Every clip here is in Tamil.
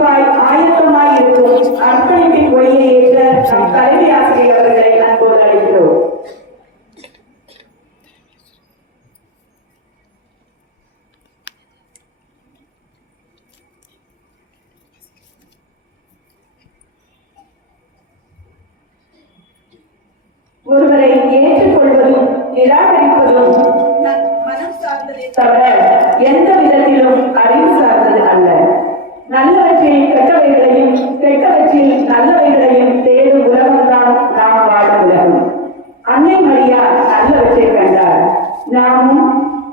கண்டிப்பாய் ஆயத்தமாய் இருக்கும் அர்ப்பணிப்பின் ஒளியை ஏற்ற நம் தலைமை ஆசிரியர் அவர்களை அன்போடு அழைக்கிறோம். ஒருவரை ஏற்றுக்கொள்வதும் நிராகரிப்பதும் மனம் சார்ந்ததை தவிர எந்த விதத்திலும் அறிவு சார்ந்தது அல்ல. நல்லவற்றில் கெட்டவைகளையும் கெட்டவற்றில் நல்லவைகளையும் தேடும் உலகம்தான் நாம் வாழும் உலகம். அன்னை மரியா நல்லவற்றை கண்டார். நாமும்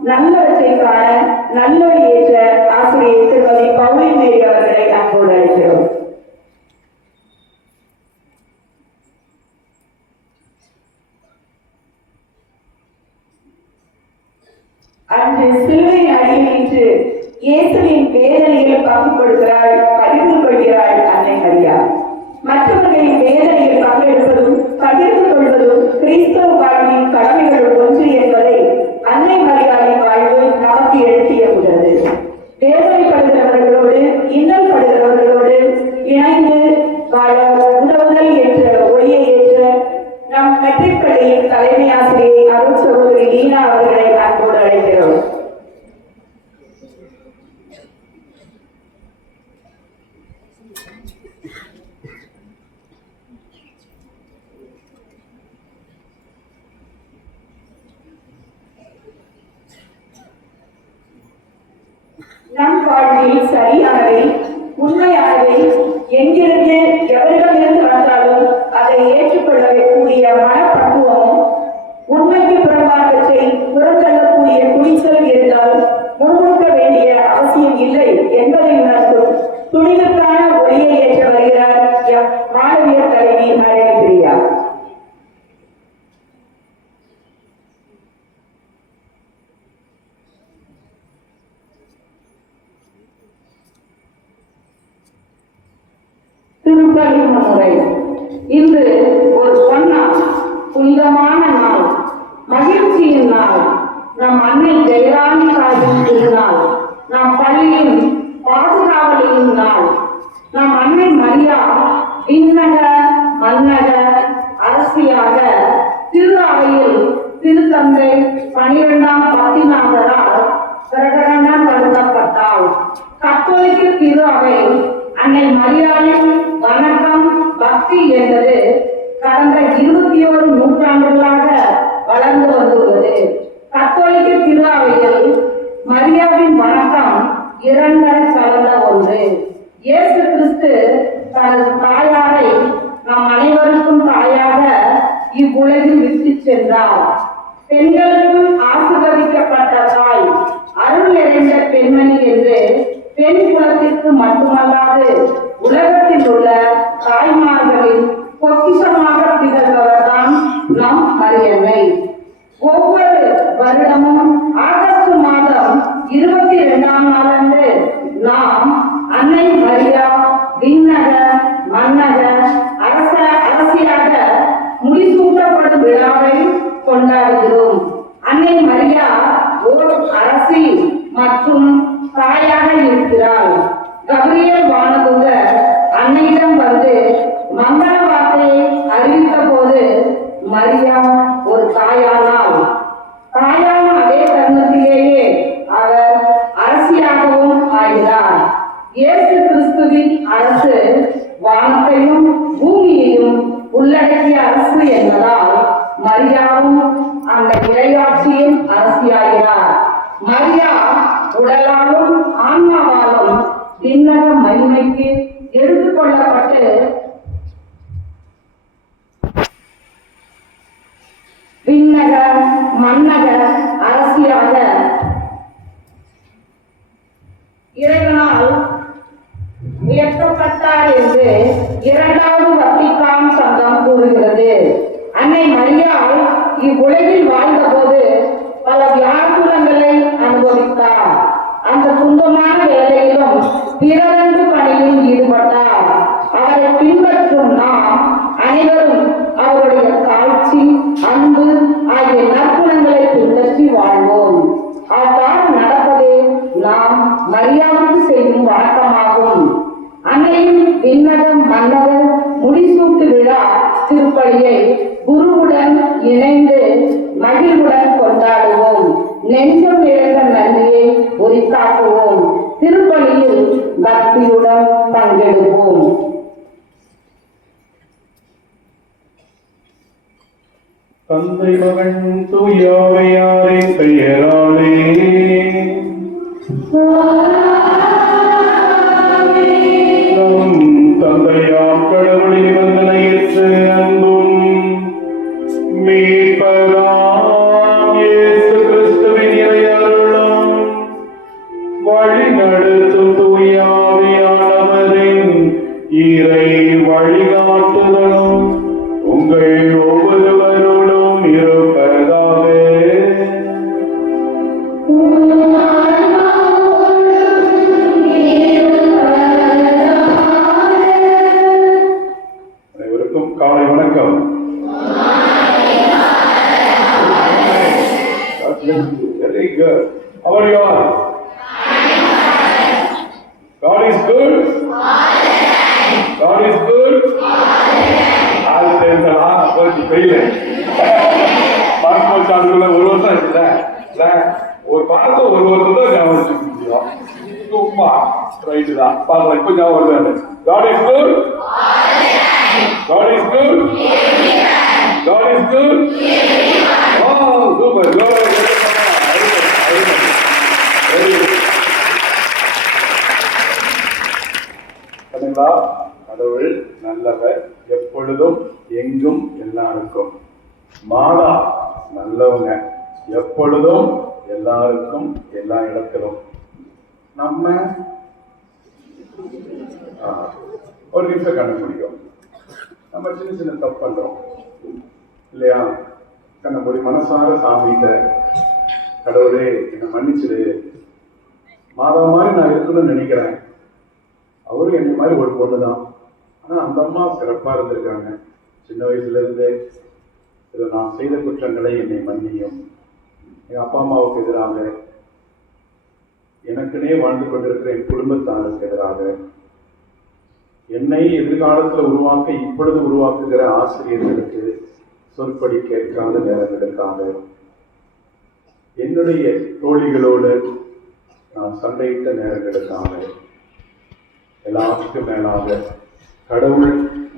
நல்லவற்றை காண நல்லொழி ஏற்ற ஆசிரியர் திருமதி பவுலி மேரி அவர்களை அன்போடு அழைக்கிறோம். அன்று சிலுவை அடியில் நின்று இயேசுவின் வேதனையில் பங்கு கொள்கிறாள், பகிர்ந்து கொள்கிறாள் அன்னை மரியா. மற்றவர்களின் வேதனையில் பங்கெடுப்பதும் பகிர்ந்து கொள்வதும் கிறிஸ்தவ வாழ்வின் கடமைகள் ஒன்று என்பதை அன்னை மரியாவின் வாழ்வு நமக்கு எடுத்தியது. வேதனைப்படுகிறவர்களோடு இன்னல் படுகிறவர்களோடு இணைந்து வாழ உதவுதல் என்ற ஒளியை ஏற்ற நம் மெட்ரிக் பள்ளியின் தலைமை ஆசிரியை அருள் சகோதரி லீனா அவர்களை அன்போடு அழைக்கிறோம். நம் வாழ்வில் சரியானவை உண்மையானவை எங்கிருந்து எவரிடமிருந்து வந்தாலும் அதை ஏற்றுக்கொள்ளக்கூடிய மனப்பக்குவமும் உண்மைக்கு புறம்பானவற்றை புறந்தள்ளக்கூடிய துணிச்சல் இருந்தால் முன்னுக்க வேண்டிய அவசியம் இல்லை என்பதை உணர்த்தும் துணிவுக்கான ஒளியை ஏற்ற வருகிறார் மாணவியர் தலைவி ஹரிணி பிரியா. முறை இன்று ஒரு பொன்னாள், புனிதமான நாள், மகிழ்ச்சியின் நாள், நம் அன்னை ஜெயராணி தாயின் திருநாள், நம் பள்ளியின் பாதுகாவலின் நாள். நம் அன்னை மரியா விண்ணக மன்னக அரசியாக திரு அவையில் திருத்தந்தை 12ஆம் பத்திநாதரால் பிரகடனப்படுத்தப்பட்டாள். கத்தோலிக்க திரு அவை அன்னை மரியாவின் வணக்கம் பக்தி என்பது கடந்த 21 நூற்றாண்டுகளாக வளர்ந்து வந்துள்ளது. கத்தோலிக்க திரு அவையில் மரியாவின் வணக்கம் இரண்டரை கலந்த ஒன்று. இயேசு கிறிஸ்து தனது தாயாரை நம் அனைவருக்கும் தாயாக இவ்வுலகில் விட்டு சென்றார். பெண்களுக்கு ஆசீர்வதிக்கப்பட்ட தாய், அருள் நிறைந்த பெண்மணி என்று பெண் குலத்திற்கு மட்டுமல்லாது உலகத்தில் உள்ள தாய்மார்களின் பொக்கிஷமாக திகழ்பவர்தான் நம் மரியன்னை. ஒவ்வொரு வருடமும் ஆகஸ்ட் மாதம் 22ஆம் நாளன்று நாம் அன்னை மரியா விண்ணக மன்னக அரசியாக முடிசூட்டப்படும் விழாவை கொண்டாடுகிறோம். அன்னை மரியா ஓர் அரசி மற்றும் தாயாக இருக்கிறாள். கபிரியேல் வானதூதர் அன்னையிடம் வந்து மங்கள வார்த்தையை அறிவித்த போது மரியா ஒரு தாயானாள். தாயான அதே தருணத்திலேயே அவர் அரசியாகவும் ஆகிறார். இயேசு கிறிஸ்துவின் அரசு வானத்தையும் பூமியையும் உள்ளடக்கிய அரசு என்பதால் மரியாவும் அந்த இறையாட்சியின் அரசியாகிறார். மரியா உடலாலும் ஆன்மாவாலும் விண்ணக மகிமைக்கு எடுத்துக் கொள்ளப்பட்டு விண்ணக மன்னக அரசியாக இறைவனால் உயர்த்தப்பட்டார் என்று 2வது வத்திக்கான் சங்கம் கூறுகிறது. அன்னை மரியாள் இவ்வுலகில் வாழ்ந்தபோது பல வியாகுலங்களை அனுபவித்தார். அந்த துன்பமான வேலையிலும் பிறரன்பு பணியில் ஈடுபட்டார். அவரை பின்பற்றும் நாம் அனைவரும் அவருடைய தாழ்ச்சி, அன்பு ஆகிய நற்குணங்களை பின்பற்றி வாழ்வோம். அவ்வாறு நடப்பதே நாம் மரியாவுக்கு செய்யும் வணக்கமாகும். அன்னை விண்ணகம் மன்னவர் முடிசூட்டு விழா திருப்பலியை குருவுடன் இணைந்து மகிழ்வுடன் கொண்டாடுவோம். நெஞ்சம் இழந்த நன்றியை உரித்தாக்குவோம். திருப்பலியில் பக்தியுடன் பங்கெடுப்போம். தந்தை மகன் தூயாவையாரின் பெயராலே நம் தந்தையாம் கடவுளின் நிபந்தனையற்ற அன்பும் மீட்பராம் இயேசு கிறிஸ்துவின் இறையருளும் வழிநடத்தும் தூயாவியானவரின் இறை வழிகாட்டுதலும் உங்கள் ஒவ்வொருவரோடும் இருப்பதாக. அனைவருக்கும் காலை வணக்கம். Very good. How are you all? God is good. God is good. ஆள் தெரிஞ்சலா போச்சு பெய்யல பாஸ்போர்ட் சார்ஜுல ஒரு வருஷம் இருக்குல்ல ஒரு பார்த்து ஒரு வருஷம் தான் ஞாபகம் முடியும். சும்மா ரைட்டு தான் பார்க்கலாம். இப்போ ஞாபகம் வருது. God is good. God is good. God is good. Oh, super. சரிங்களா? கடவுள் நல்லவர், எப்பொழுதும் எங்கும் எல்லாருக்கும். மாதா நல்லவங்க, எப்பொழுதும் எல்லாருக்கும் எல்லா இடத்திலும். நம்ம ஒரு நிமிஷம் கண்டுபிடிக்கும். நம்ம சின்ன சின்ன தப்பு பண்றோம் இல்லையா? கண்ணபடி மனசார சாமிகிட்ட கடவுளே என்னை மன்னிச்சிடு, மாதா மாதிரி நான் இருக்கணும்னு நினைக்கிறேன். அவரும் என்ன மாதிரி ஒரு பொண்ணு தான். ஆனால் அந்த அம்மா சிறப்பாக இருந்திருக்காங்க. சின்ன வயசுல இருந்தே இதை நான் செய்த குற்றங்களை என்னை மன்னியும். எங்கள் அப்பா அம்மாவுக்கு எதிராக, எனக்குனே வாழ்ந்து கொண்டிருக்கிற என் குடும்பத்தாருக்கு எதிராக, என்னை எதிர்காலத்தில் உருவாக்க இப்பொழுது உருவாக்குகிற ஆசிரியர்களுக்கு சொற்படி கேட்காத நேரங்களுக்காக, என்னுடைய தோழிகளோடு நான் சண்டையிட்ட நேரங்களுக்காக, எல்லாத்துக்கும் மேலாக கடவுள்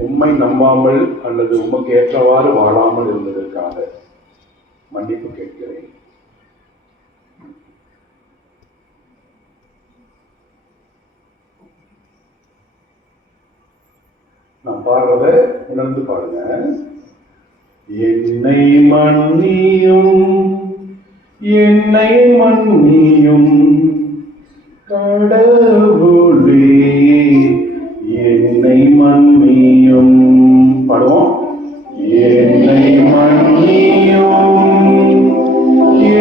உம்மை நம்பாமல் அல்லது உமக்கு ஏற்றவாறு வாழாமல் இருந்ததற்காக மன்னிப்பு கேட்கிறேன். நான் பாடுறத உணர்ந்து பாருங்க. என்னை மன்னியும், என்னை மன்னியும் கடவுளே, என்னை மன்னியும். பாடுவோம். என்னை மன்னியும்,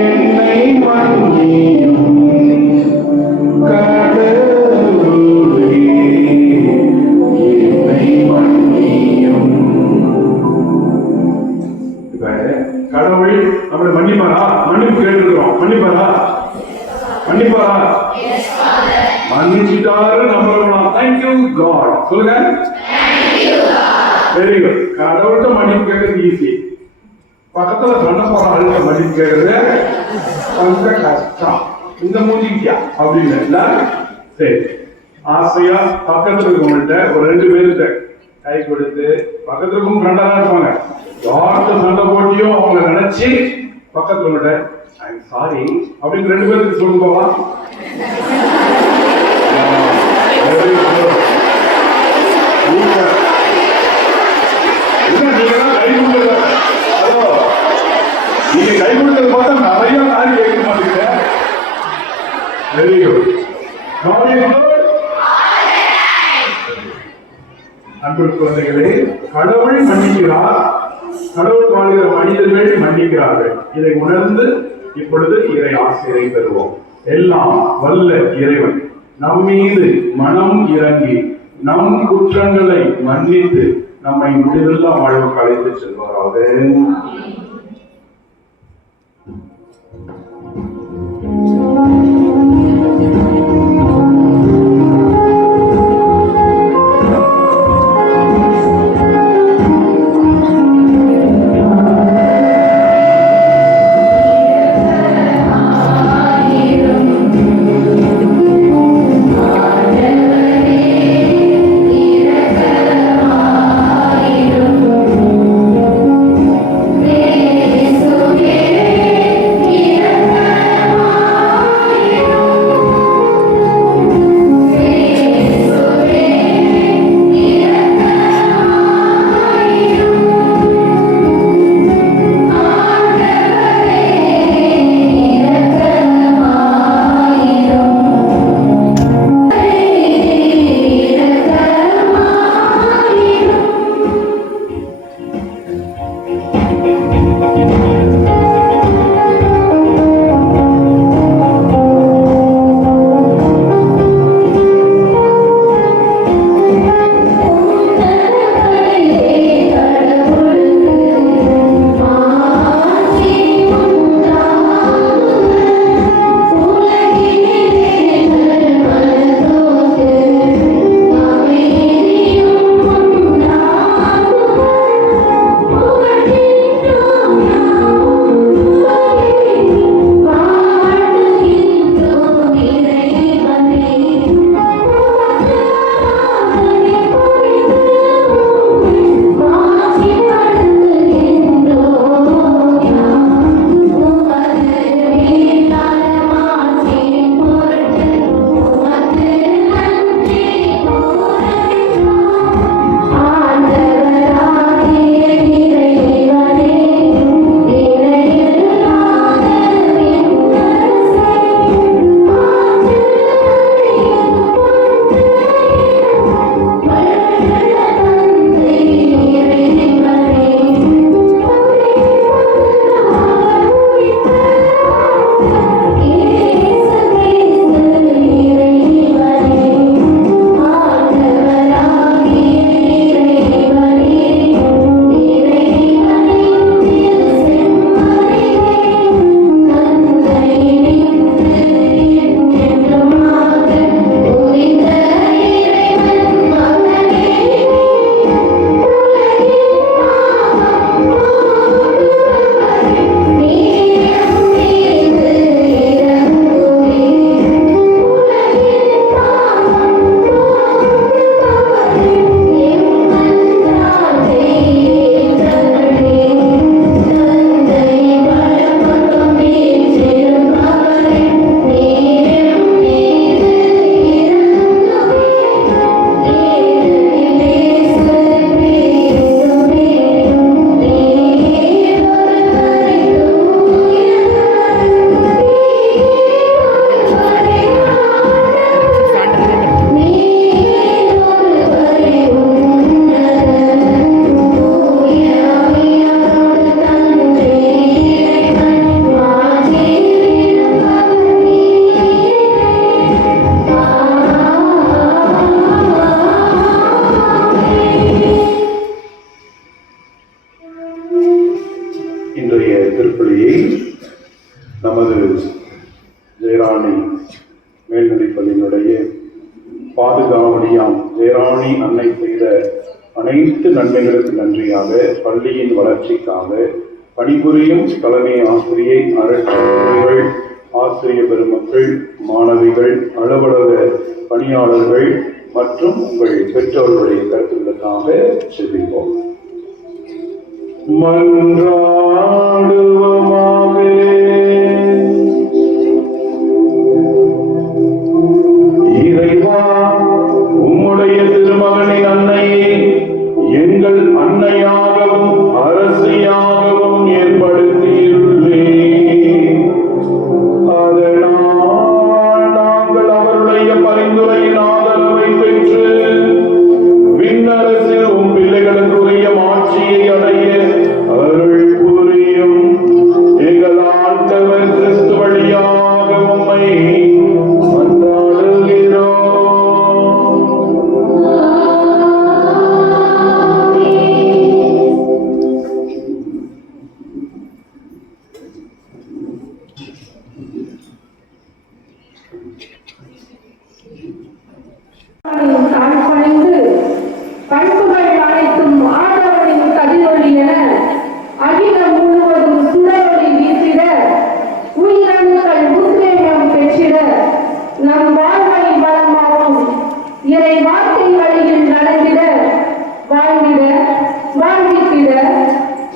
என்னை மன்னியும் கடவுளே, என்னை மன்னியும். இப்ப கடவுள் நம்மளை மன்னிப்பாரா? மன்னிப்பு கேட்டுருக்கோம். மன்னிப்பாரா? மன்னிப்பாரா? மன்னிச்சுட்டாரு நம்மள. தேங்க்யூ காட் சொல்லுங்க. Very good. கடவுள்கிட்ட மன்னிப்பு கேட்கறது ஈஸி. பக்கத்துல சண்டை போற ஆளுங்க மன்னிப்பு கேட்கறது கொஞ்சம் கஷ்டம். இந்த மூஞ்சிக்கியா அப்படின்னு இல்ல. சரி, ஆசையா பக்கத்துல இருக்கவங்கள்ட்ட ஒரு 2 பேர்கிட்ட கை கொடுத்து, பக்கத்துல இருக்கவங்க ஃப்ரெண்டா தான் இருப்பாங்க, யார்கிட்ட சண்டை போட்டியோ அவங்க நினைச்சு பக்கத்துல இருக்கவங்கள்ட்ட ஐ எம் சாரி அப்படின்னு 2 பேருக்கு சொல்லுங்க போகலாம். நீங்க கை கொடுத்தது பார்த்தா நிறைய காரி கேட்க மாட்டீங்க. Very good. அன்பு குழந்தைகளே, கடவுள் மன்னிக்கிறார், கடவுள் வாழ்கிற மனிதர்கள் மன்னிக்கிறார்கள். இதை உணர்ந்து இப்பொழுது இறை ஆசிரியை பெறுவோம். எல்லாம் வல்ல இறைவன் நம் மீது மனம் இறங்கி நம் குற்றங்களை மன்னித்து நம்மை முடிவில்லா வாழ்வுக்கு அழைத்து செல்வாராக. பவானி அன்னை செய்த அனைத்து நன்மைகளுக்கு நன்றியாக பள்ளியின் வளர்ச்சிக்காக பணிபுரியும் தலைமை ஆசிரியை, அரசர்கள், ஆசிரியர் பெருமக்கள், மாணவிகள், அலுவலக பணியாளர்கள் மற்றும் உங்கள் பெற்றோர்களுடைய கருத்துக்களுக்காக செல்வோம். மன்றாடுவோமாக. இறைவா, உம்முடைய திருமகனின் அன்னையை எங்கள் அன்னையாகவும் அரசியாகவும் ஏற்படுத்தியுள்ளேன். அதனால் நாங்கள் அவருடைய பரிந்துரையின் ஆதரவை பெற்று விண்ணரசில் உம் பிள்ளைகளுக்குரிய மாட்சியை அடைய அருள் புரியும். எங்கள் ஆண்டவர் கிறிஸ்து வழியாக உம்மை மன்றாடுகிறோம். தாழ்பணிந்து பண்புகள் அனைத்தும் ஆடவரின் கதிரொலி என அகிலம் முழுவதும் சுடரொளி வீசிட உயிரணுக்கள் உத்வேகம் பெற்றிட நம் வாழ்வை வளமாகும் இறை வார்த்தை வழியில் நடந்திட வாழ்ந்திட வாழ்வித்திட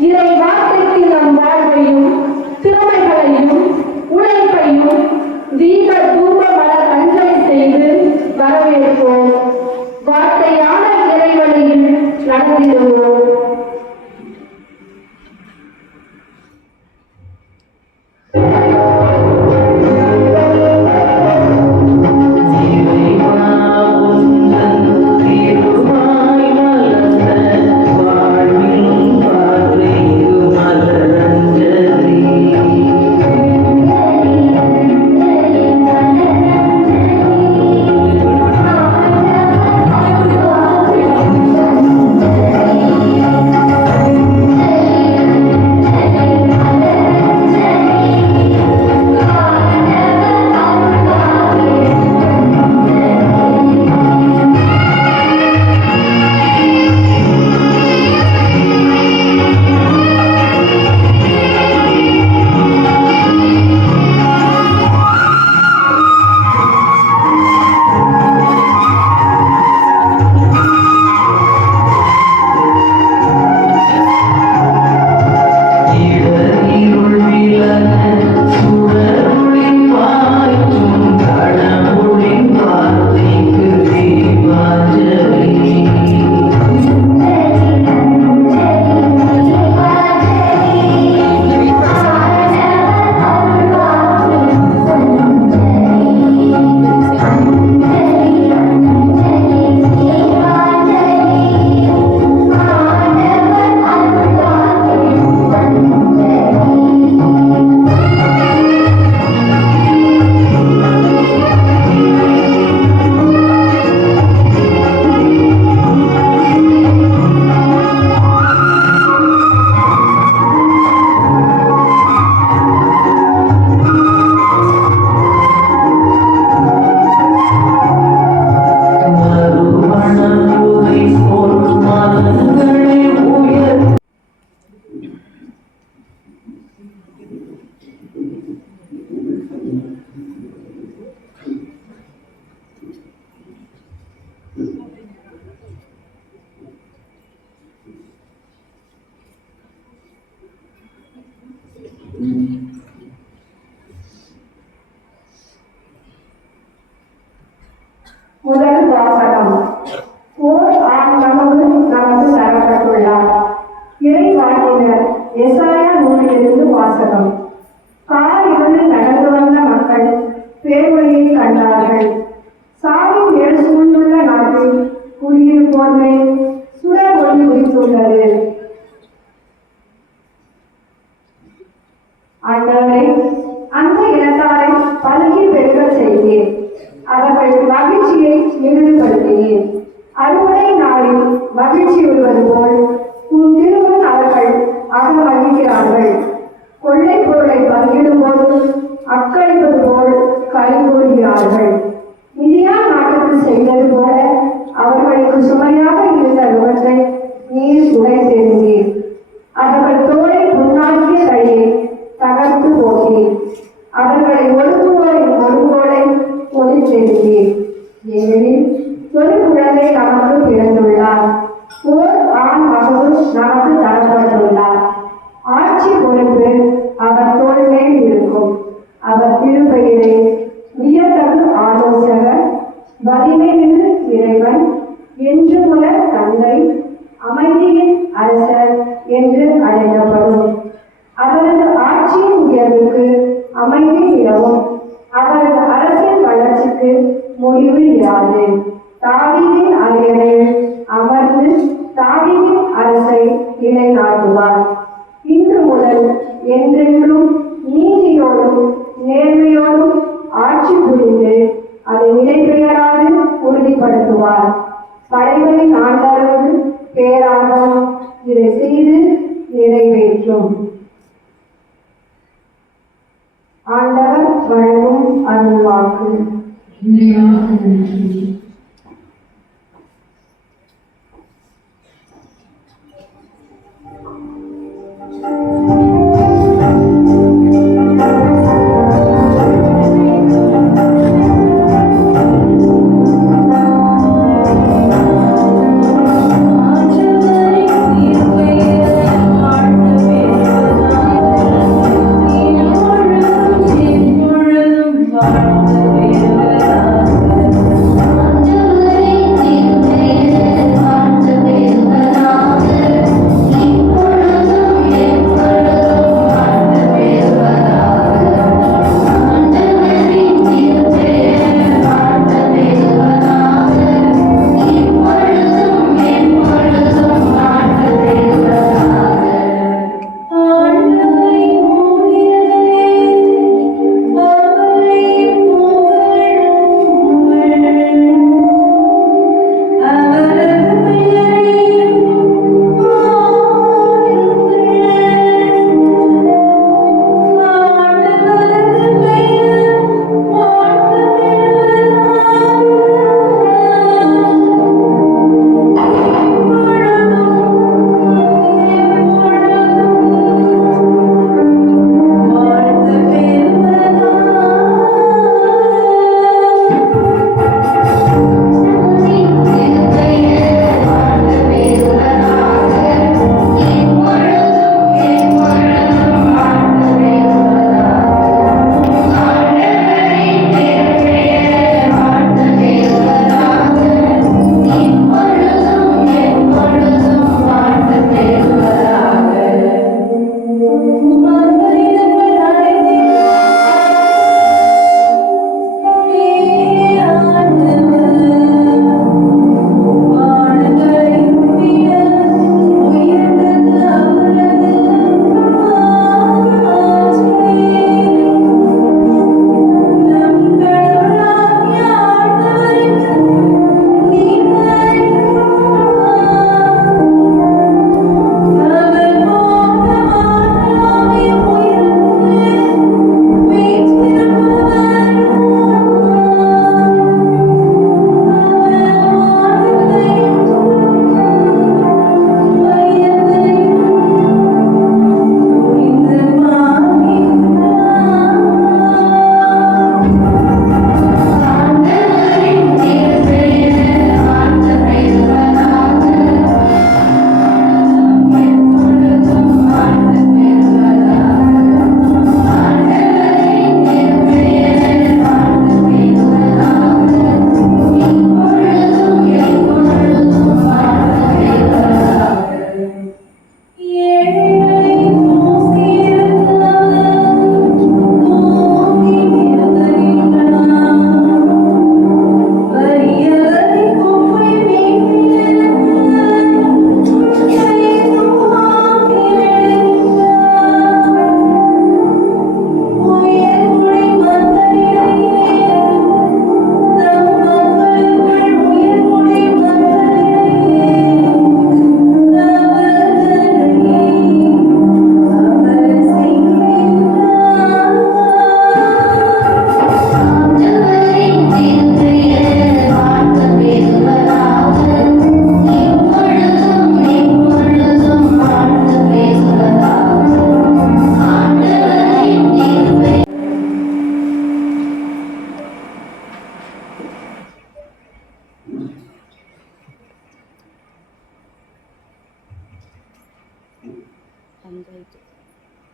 இறை வார்த்தைக்கு நம் வாழ்வையும் திறமைகளையும் உழைப்பையும் தீப தூப மலர் அஞ்சலி செய்து வரவேற்போம். வார்த்தையான இறைவழியில் நடந்திடுவோம். முதல் வாசகம். ஓர் ஆண் நமக்கு தரப்பட்டுள்ளார். இறைவாக்கினர் எசாயா நூலிலிருந்து வாசகம். காரிருளில் நடந்து வந்த மக்கள் பேரொளியை கண்டார்கள். சாவின் நிழல் சூழ்ந்துள்ள நாட்டில் குடியிருப்போர்களை சுடர் ஒளி உதித்துள்ளது. ஆண்டவரே, அந்த இனத்தாரை பல்கி பெருகச் செய்தீர். அவர்கள் மகிழ்ச்சியை மிகுதிப்படுத்தினீர். அறுவடை நாளில் மகிழ்ச்சி வருவது போல் உன் திருமண் அவர்கள் அகமகிழ்கிறார்கள். கொள்ளை பொருளை பங்கிடும் போது அக்களிப்பது போல் கை கூறுகிறார்கள். இந்தியா நாட்டுக்கு செய்தது போல அவர்களுக்கு சுமையாக இருந்த நுகத்தை நீர் உடைத்தெறிந்தீர். அவர்கள் தோலை புண்ணாக்கிய கையை தகர்த்து போட்டீர். அவர்களை ஒடுக்குவோரின் ஒடுங்கோலை ஒளித்தெறிந்தீர். ஏனெனில் ஒரு குழந்தை நமக்கு பிறந்துள்ளார், ஓர் ஆண் மகவு நமக்கு தரப்பட்டுள்ளார். ஆட்சி பொறுப்பு அவர் தோள் மேல் இருக்கும். அவர் திருப்பெயரை வியத்தகு ஆலோசகர், வலிமைமிகு இறைவன், என்றுமுள்ள தந்தை, அமைதியின் அரசர் என்று அழைக்கப்படும். அவரது ஆட்சியின் உயர்வுக்கு அமைதி நிலவும். அவரது அரசின் வளர்ச்சிக்கு முடிவு இராது. தாவீதின் அரியணையில் அமர்ந்து தாவீதின் அரசை நிலைநாட்டுவார். இன்று முதல் என்றென்றும் நீதியோடும் நேர்மையோடும் ஆட்சி புரிந்து அதை நிலைபெயராது உறுதிப்படுத்துவார். படைகளின் ஆண்டவரது பேராகவும் இதை செய்து நிறைவேற்றும். ஆண்டவர் வழங்கும் அருள்வாக்கு. ஆண்டவரின்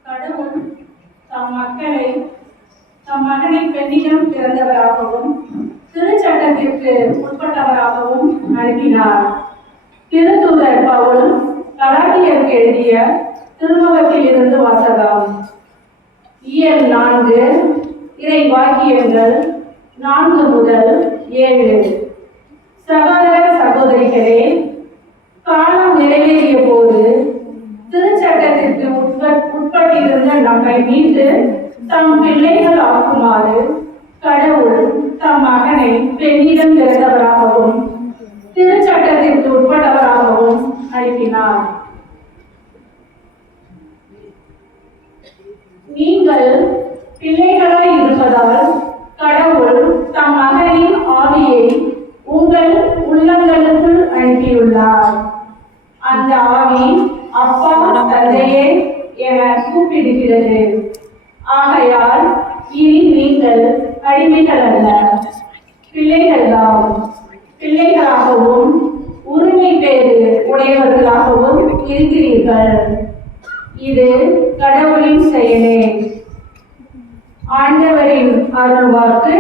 கடவுள் தம் மகனை பெண்ணிடம் பிறந்தவராகவும் திருச்சட்டத்திற்கு உட்பட்டவராகவும் அனுப்பினார். திருத்தூதர் பவுல் கலாத்தியருக்கு எழுதிய திருமுகத்தில் இருந்து வாசகம். இயல் 4 இறை வாக்கியங்கள் 4 முதல் 7. சகோதர சகோதரிகளே, காலம் நிறைவேறிய போது திருச்சட்டத்திற்கு உட்பட்டிருந்த நம்மை மீட்டு தம் பிள்ளைகள் ஆக்குமாறு கடவுள் தம் மகனை பெண்ணிடம் பிறந்தவராகவும் திருச்சட்டத்திற்கு உட்பட்டவராகவும் அனுப்பினார். நீங்கள் பிள்ளைகளாய் இருப்பதால் கடவுள் தம் மகனின் ஆவியை உங்கள் உள்ளங்களுக்கு அனுப்பியுள்ளார். அந்த ஆவி அப்பா தந்தையே என கூப்பிடுகிறது. ஆகையால் இனி நீங்கள் அடிமைகள் அல்ல, பிள்ளைகளாகவும் உரிமை பேறு உடையவர்களாகவும் இருக்கிறீர்கள். இது கடவுளின் செயலே. ஆண்டவரின் அருள்வாக்கு.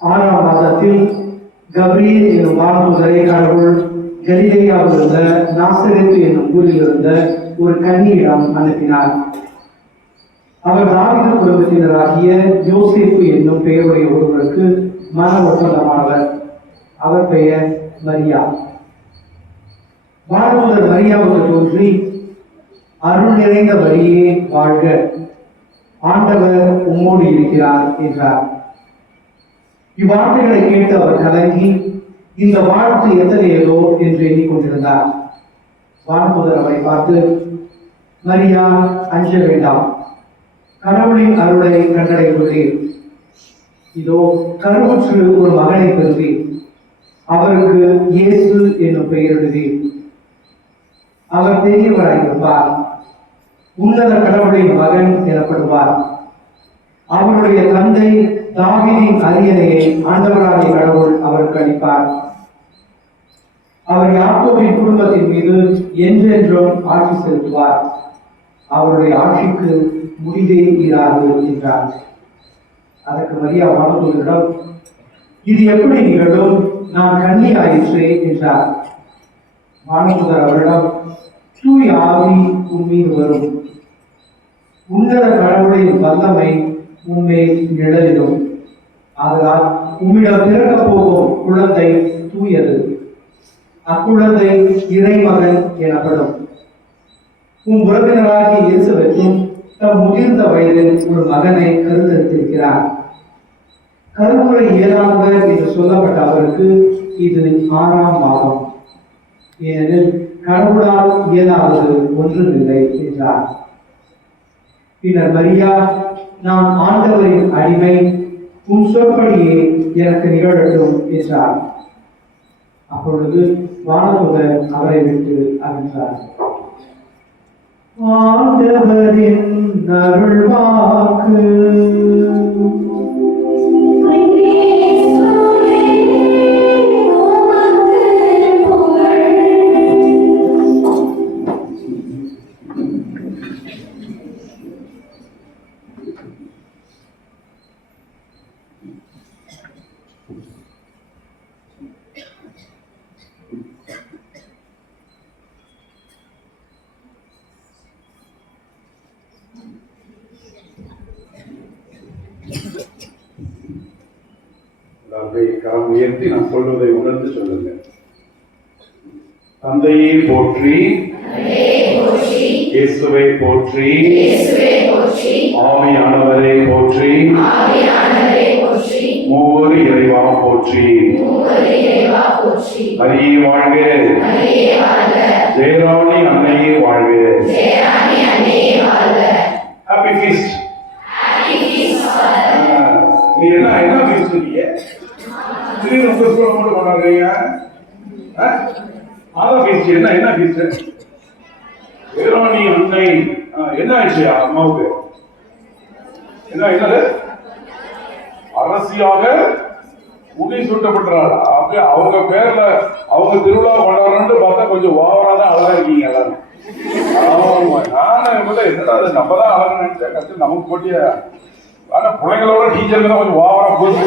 ஆறாம் மாதத்தில் கப்ரியேல் என்னும் வானதூதரை கடவுள் கலிலேயாவில் இருந்த நாசரேத்து என்னும் ஊரில் இருந்த ஒரு கன்னியிடம் அனுப்பினார். அவர் தாவீது குடும்பத்தினராகிய யோசேப்பு என்னும் பெயருடைய ஒருவருக்கு மன ஒப்பந்தமானவர். அவர் பெயர் மரியா. வானதூதர் மரியாவுக்கு தோன்றி, அருள் நிறைந்த வழியே வாழ்க, ஆண்டவர் உம்மோடு இருக்கிறார் என்றார். இவ்வார்த்தைகளை கேட்டு அவர் கலங்கி, இந்த வாழ்த்து எத்தகையதோ என்று எண்ணிக்கொண்டிருந்தார். வானதூதர் அவரை பார்த்து, மரியா, அஞ்ச வேண்டாம், கடவுளின் அருளை கண்டடைந்துள்ளீர். இதோ கருவுற்று ஒரு மகனை பெறுவீர், அவருக்கு இயேசு என்னும் பெயரிடுவீர். அவர் பெரியவராயிருப்பார், உன்னத கடவுளின் மகன் எனப்படுவார். அவருடைய தந்தை தாவீதின் அரியணையை ஆண்டவராகிய கடவுள் அவருக்கு அளிப்பார். அவர் யாக்கோபின் குடும்பத்தின் மீது என்றென்றும் ஆட்சி செலுத்துவார். அவருடைய ஆட்சிக்கு முடிவே இராது என்றார். அதற்கு மரியா வானதூதரிடம், இது எப்படி நிகழும், நான் கன்னியாயிற்றே என்றார். வானதூதர் அவரிடம், தூய ஆவி உன் மீது வரும், உன்னத கடவுளின் வல்லமை உன்மேல் நிழலிடும். ஆதலால் உம்மிடம் பிறக்க போகும் குழந்தை தூயது, அக்குழந்தை இறைமகன் எனப்படும். உன் உறவினராகிய எலிசபெத்தும் தம் முதிர்ந்த வயதில் ஒரு மகனை கருத்தரித்திருக்கிறார். கருவுரை இயலாதவர் என்று சொல்லப்பட்ட அவருக்கு இது 6ஆம் மாதம், ஏனெனில் கடவுளால் இயலாதது ஒன்றுமில்லை என்றார். பின்னர் மரியா, நான் ஆண்டவரின் அடிமை, உன் சொற்படியே எனக்கு நிகழட்டும் என்றார். அப்பொழுது வானதூதர் அவரை விட்டு அகன்றார். ஆண்டவரின் அருள்வாக்கு. கரம் உயர்த்தி நான் சொல்வதை உணர்ந்து சொல்லுங்க. தந்தையை போற்றி, இயேசுவை போற்றி, ஆவியானவரை போற்றி, மூவர் இறைவா போற்றி. மரியே வாழ்க, ஜெயராணி அன்னையே வாழ்க. Happy feast. நீ என்ன ஃபீஸ்ட் நீங்க திடீர்னு உங்க ஸ்கூல்ல மட்டும் கொண்டாடுறீங்க? ஆதா ஃபீஸ்ட் என்ன ஃபீஸ்ட்? ஜெயராணி அன்னை என்ன ஆச்சு அம்மாவுக்கு? என்னது அரசியாக உதவி சூட்டப்பட்டாரா? அப்படியே அவங்க பேர்ல அவங்க திருவிழா கொண்டாடுறோம்னு பார்த்தா கொஞ்சம் ஓவரா தான் அழகா இருக்கீங்க எல்லாரும். ஆமா, நானும் என்னடா நம்ம தான் அழகு நினைச்சேன். கற்று நமக்கு போட்டிய ஆனா பிள்ளைங்களோட டீச்சருக்கு தான் கொஞ்சம் ஓவரா போட்டு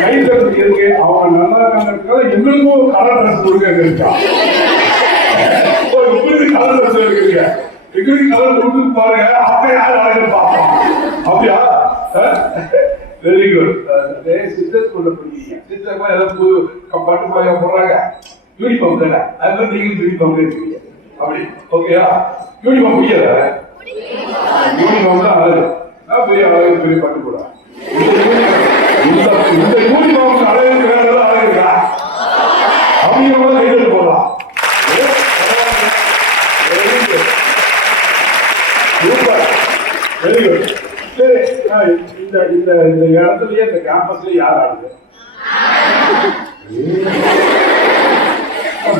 கையில் இருக்கு. அவங்க நல்லா இருக்காங்க. எங்களுக்கும் கலர் ட்ரெஸ் கொடுக்க இருக்கா? உங்களுக்கு கலர் ட்ரெஸ் இருக்குங்க, எங்களுக்கு கலர் கொடுத்து பாருங்க. அப்ப யார் அழகு பார்ப்போம். அப்படியா? Very good. சிஸ்டர் ஸ்கூல்ல படிக்கிறீங்க. சிஸ்டர் ஏதாவது புது பட்டு பாயா போடுறாங்க, யூனிஃபார்ம் தானே, அது மாதிரி நீங்க யூனிஃபார்ம் இருக்கீங்க. அப்படி ஓகேயா? யூனிஃபார்ம் புரியல, யூனிஃபார்ம் தான் அழகு. பெரிய அழகு, பெரிய பட்டு போட இந்த யூனிஃபார்ம் அழகு வேற அழகு இருக்கா? அவங்க கூட கைது போடலாம். Very good. சரி, இந்த இடத்துலயே இந்த கேம்பஸ்லயே யார் ஆடுது?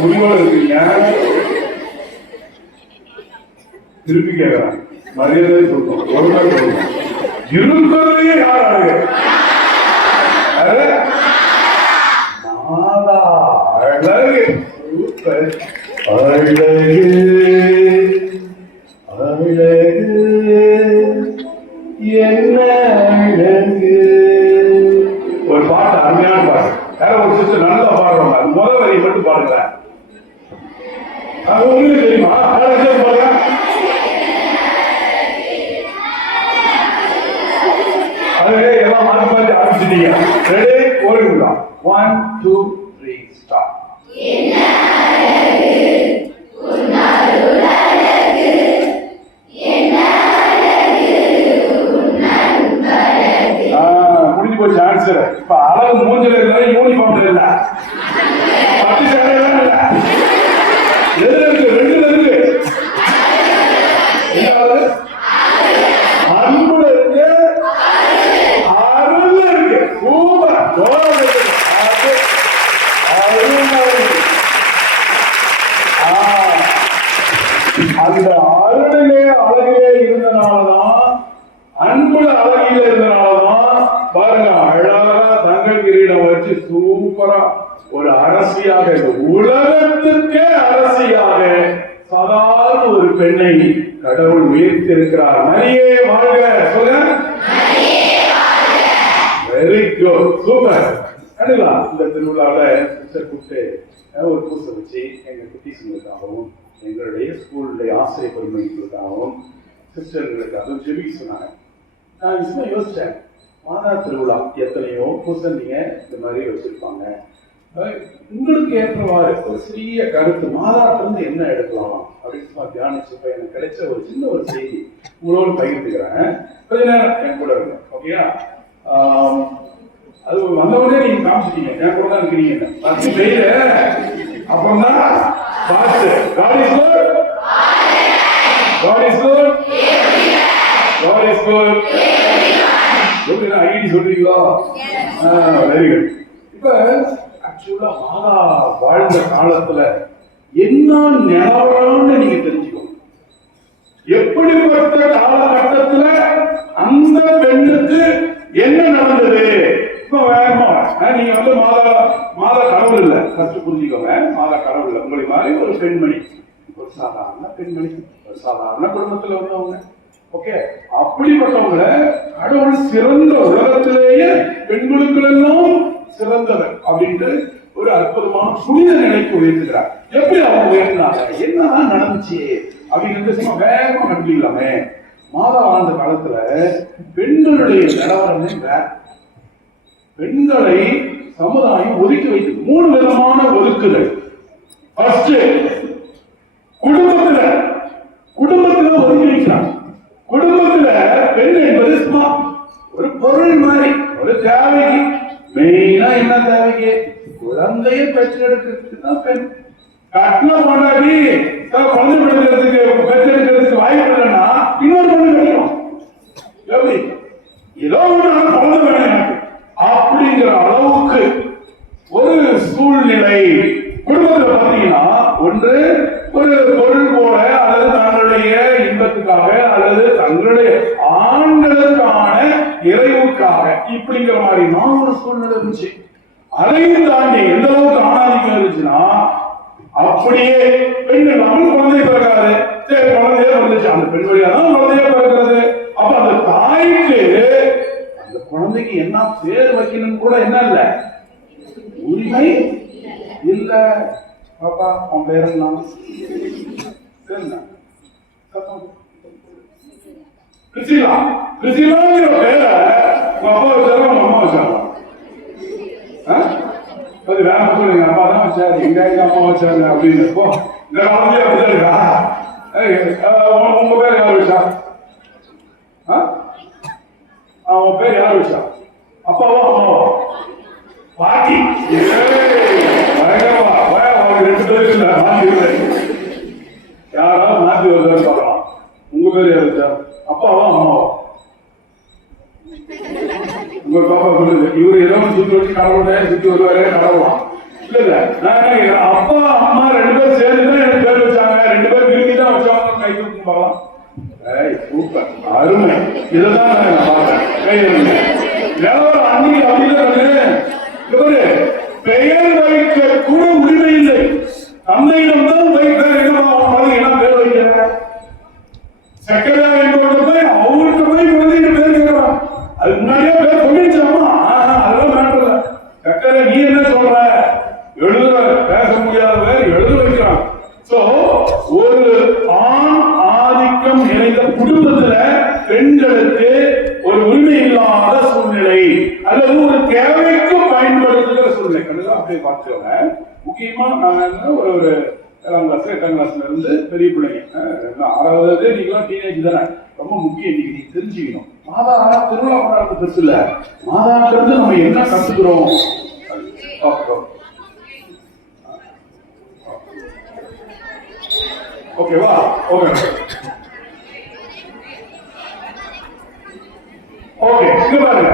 முடிவோட இருக்கீங்க. திருப்பி கேட்கிறேன், மரியாதை சொல்றோம். ஒரு நாள் சொல்லுங்க, இருக்கிறதையே யார் ஆடுங்க? மாதா அழகு, அழகு அழகு என்ன அழகு. ஒரு பாட்டு, அருமையான பாட்டு. வேற ஒரு சிஸ்டர் நல்லா பாடுறாங்க. முதல் வரி மட்டும் பாடுங்க. அது உங்களுக்கு தெரியுமா? பாருங்க. அது எல்லாம் மாற்றி மாற்றி ஆரம்பிச்சிட்டீங்க. ரெடி, ஓடுங்களா? 1 2 3 ஸ்டார்ட். முடிஞ்சு போச்சு ஆன்சர். இப்ப அழகு மூஞ்சில இல்ல, யூனிஃபார்ம்ல இல்ல, பட்டு சேலையில இல்ல, எதுல இருக்கு? ரெண்டுல இருக்கு. அன்புல இருக்கு, அருள்ல இருக்கு. சூப்பர். அந்த அருளிலே அழகிலே இருந்தனாலதான், அன்புல அழகில இருந்தனாலதான் பாருங்க, அழகா தங்க கிரீடம் வச்சு சூப்பரா ஒரு அரசியாக, இந்த உலகத்துக்கே அரசியாக சாதாரண ஒரு பெண்ணை கடவுள் உயர்த்தி இருக்கிறார். மரியே வாழ்க. சொல்லுங்க. Very good, super. கண்டிப்பா இந்த திருவிழாவில் சிஸ்டர் கூப்பிட்டு ஒரு பூசை வச்சு எங்க குட்டீஸுங்களுக்காகவும் எங்களுடைய ஸ்கூலுடைய ஆசிரியர் பெருமைகளுக்காகவும் சிஸ்டர்களுக்காகவும் ஜெபிக்க சொன்னாங்க. நான் சும்மா யோசிச்சேன், மாதா திருவிழா எத்தனையோ பூசை நீங்க இந்த மாதிரி வச்சிருப்பாங்க, உங்களுக்கு ஏற்றவாறு ஒரு சிறிய கருத்து மாதாட்டிலிருந்து என்ன எடுக்கலாம் அப்படின்னு சும்மா தியானிச்சப்ப எனக்கு கிடைச்ச ஒரு சின்ன ஒரு செய்தி உங்களோடு பகிர்ந்துக்கிறேன். கொஞ்ச நேரம் என் கூட இருங்க, ஓகேயா? அது வந்தவொடனே நீங்க காமிச்சிட்டீங்க, என் கூட தான் இருக்கிறீங்க. அப்புறம் தான் பார்த்து God is good. God is good. எப்படி ஐடி சொல்றீங்களா? Very good. இப்ப ஆக்சுவலா மாதா வாழ்ந்த காலத்துல என்ன நிலவரம்னு நீங்க தெரிஞ்சுக்கணும். எப்படிப்பட்ட காலகட்டத்துல அந்த பெண்ணுக்கு என்ன நடந்தது? இப்ப வேகமா நீங்க மாதா கடவுள் இல்ல, ஃபர்ஸ்ட் புரிஞ்சுக்கோங்க. மாதா கடவுள் இல்ல, உங்களை மாதிரி ஒரு பெண்மணி, ஒரு சாதாரண பெண்மணி, ஒரு சாதாரண குடும்பத்துல வந்தவங்க. ஓகே, அப்படிப்பட்டவங்கள கடவுள் சிறந்த, உலகத்திலேயே பெண்களுக்கெல்லாம் சிறந்தவர் அப்படின்ட்டு ஒரு அற்புதமான புனித நிலைக்கு உயர்த்துகிறார். எப்படி அவங்க உயர்த்தினாங்க, என்னதான் நடந்துச்சு அப்படிங்கிறது சும்மா வேகமா கண்டுபிடிக்கலாமே. மாதா வாழ்ந்த காலத்துல பெண்களுடைய நிலவரமே வேற. பெண்களை சமுதாயம் ஒதுக்கி வைத்து 3 விதமான ஒதுக்குதல். ஃபர்ஸ்ட், குடும்பத்துல ஒதுக்கி வைக்கிறாங்க. குடும்பத்துல பெண் என்பது சும்மா ஒரு பொருள் மாதிரி, ஒரு தேவைக்கு. மெயினா என்ன தேவைக்கு? குழந்தையை பெற்றெடுக்கிறதுக்கு தான் பெண். கட்டின கொண்டாடி குழந்தை பெற்றெடுக்கிறதுக்கு வாய்ப்பு இல்லைன்னா இன்னொரு பொண்ணு கிடைக்கும். எப்படி ஏதோ ஒன்று குழந்தை வேணும் எனக்கு அப்படிங்கிற அளவுக்கு ஒரு சூழ்நிலை குடும்பத்துல பாத்தீங்கன்னா, ஒன்று ஒரு பொருள் போல, அல்லது தங்களுடைய இன்பத்துக்காக, அல்லது தங்களுடைய ஆண்களுக்கான இறைவுக்காக, இப்படிங்கிற மாதிரி ஒரு சூழ்நிலை இருந்துச்சு. அதையும் தாண்டி எந்த அளவுக்கு ஆணாதிக்கம் இருந்துச்சுன்னா, அப்படியே பெண்கள் நம்ம குழந்தை பிறக்காது, சரி குழந்தையே வந்துச்சு, அந்த பெண் வழியா தான் குழந்தையே பிறக்கிறது. அப்ப அந்த தாய்க்கு அந்த குழந்தைக்கு என்ன பேர் வைக்கணும் கூட என்ன இல்ல, உரிமை இல்ல. பாப்பா உன் பேர் என்ன? கிருஷ்ணா. கிருஷ்ணாங்கிற பேரை உங்க அப்பா வச்சாரா உங்க அம்மா வச்சாரா? அது வேற சொல்லுங்க, அப்பா தான் வச்சாரு, எங்க அம்மா வச்சாங்க அப்படின்னு. இந்த காலத்துல அப்படிதான் இருக்கா? உங்க பேர் யார் வச்சா? உன் பேர் யார் வச்சா? அப்பாவா அம்மாவா? பாட்டி. ரெண்டு பேரும் இல்ல, யாராவது மாத்தி வருது பார்க்கலாம். உங்க பேர் யார் வச்சா? அப்பாவா அம்மாவா? உங்க பாப்பா சொல்லுது, இவரு ஏதோ சுத்தி வச்சு கடவுளே சுத்தி வருவாரு கடவுளாம். இல்ல இல்ல, நான் அப்பா அம்மா 2 பேரும் சேர்ந்துதான் எனக்கு பேர் வச்சாங்க, 2 பேரும் விரும்பி தான் வச்சாங்க. கை தூக்கி பார்க்கலாம். சூப்பர், அருமை. இதுதான் நான் பார்த்தேன். அன்னைக்கு அப்படிதான் பெயர் வைக்க கூட உரிமை இல்லை. தந்தையிடம் தான் வைக்க என்ன பேர் வைக்கிற சக்கரா என்பவர்கிட்ட போய் அவருக்கு போய் குழந்தைங்க பேர் கேட்கிறான். அதுக்கு முன்னாடியே பேர் சொல்லிச்சாமா, அதெல்லாம் மேட்டர். சக்கரை நீ என்ன சொல்ற, எழுதுற, பேச முடியாதவர் எழுத வைக்கிறான். சோ ஒரு ஆண் ஆதிக்கம் நிறைந்த குடும்பத்துல பெண்களுக்கு ஒரு உரிமை இல்லாத சூழ்நிலை, அல்லது ஒரு தேவைக்கு பயன்படுத்துகிற சூழ்நிலை. கண்டிப்பா அப்படியே பார்த்துக்கோங்க. முக்கியமா நான் ஒரு 7ஆம் கிளாஸ் 8ஆம் கிளாஸ்ல இருந்து பெரிய பிள்ளைங்க 6வது, நீங்களாம் டீனேஜ் தானே, ரொம்ப முக்கியம். இன்னைக்கு நீங்க தெரிஞ்சுக்கணும், மாதா திருவிழா கொண்டாடுறது பெருசு இல்ல, மாதாட்ட இருந்து நம்ம என்ன கத்துக்கிறோம். ஓகேவா? ஓகே ஓகே, இங்க பாருங்க.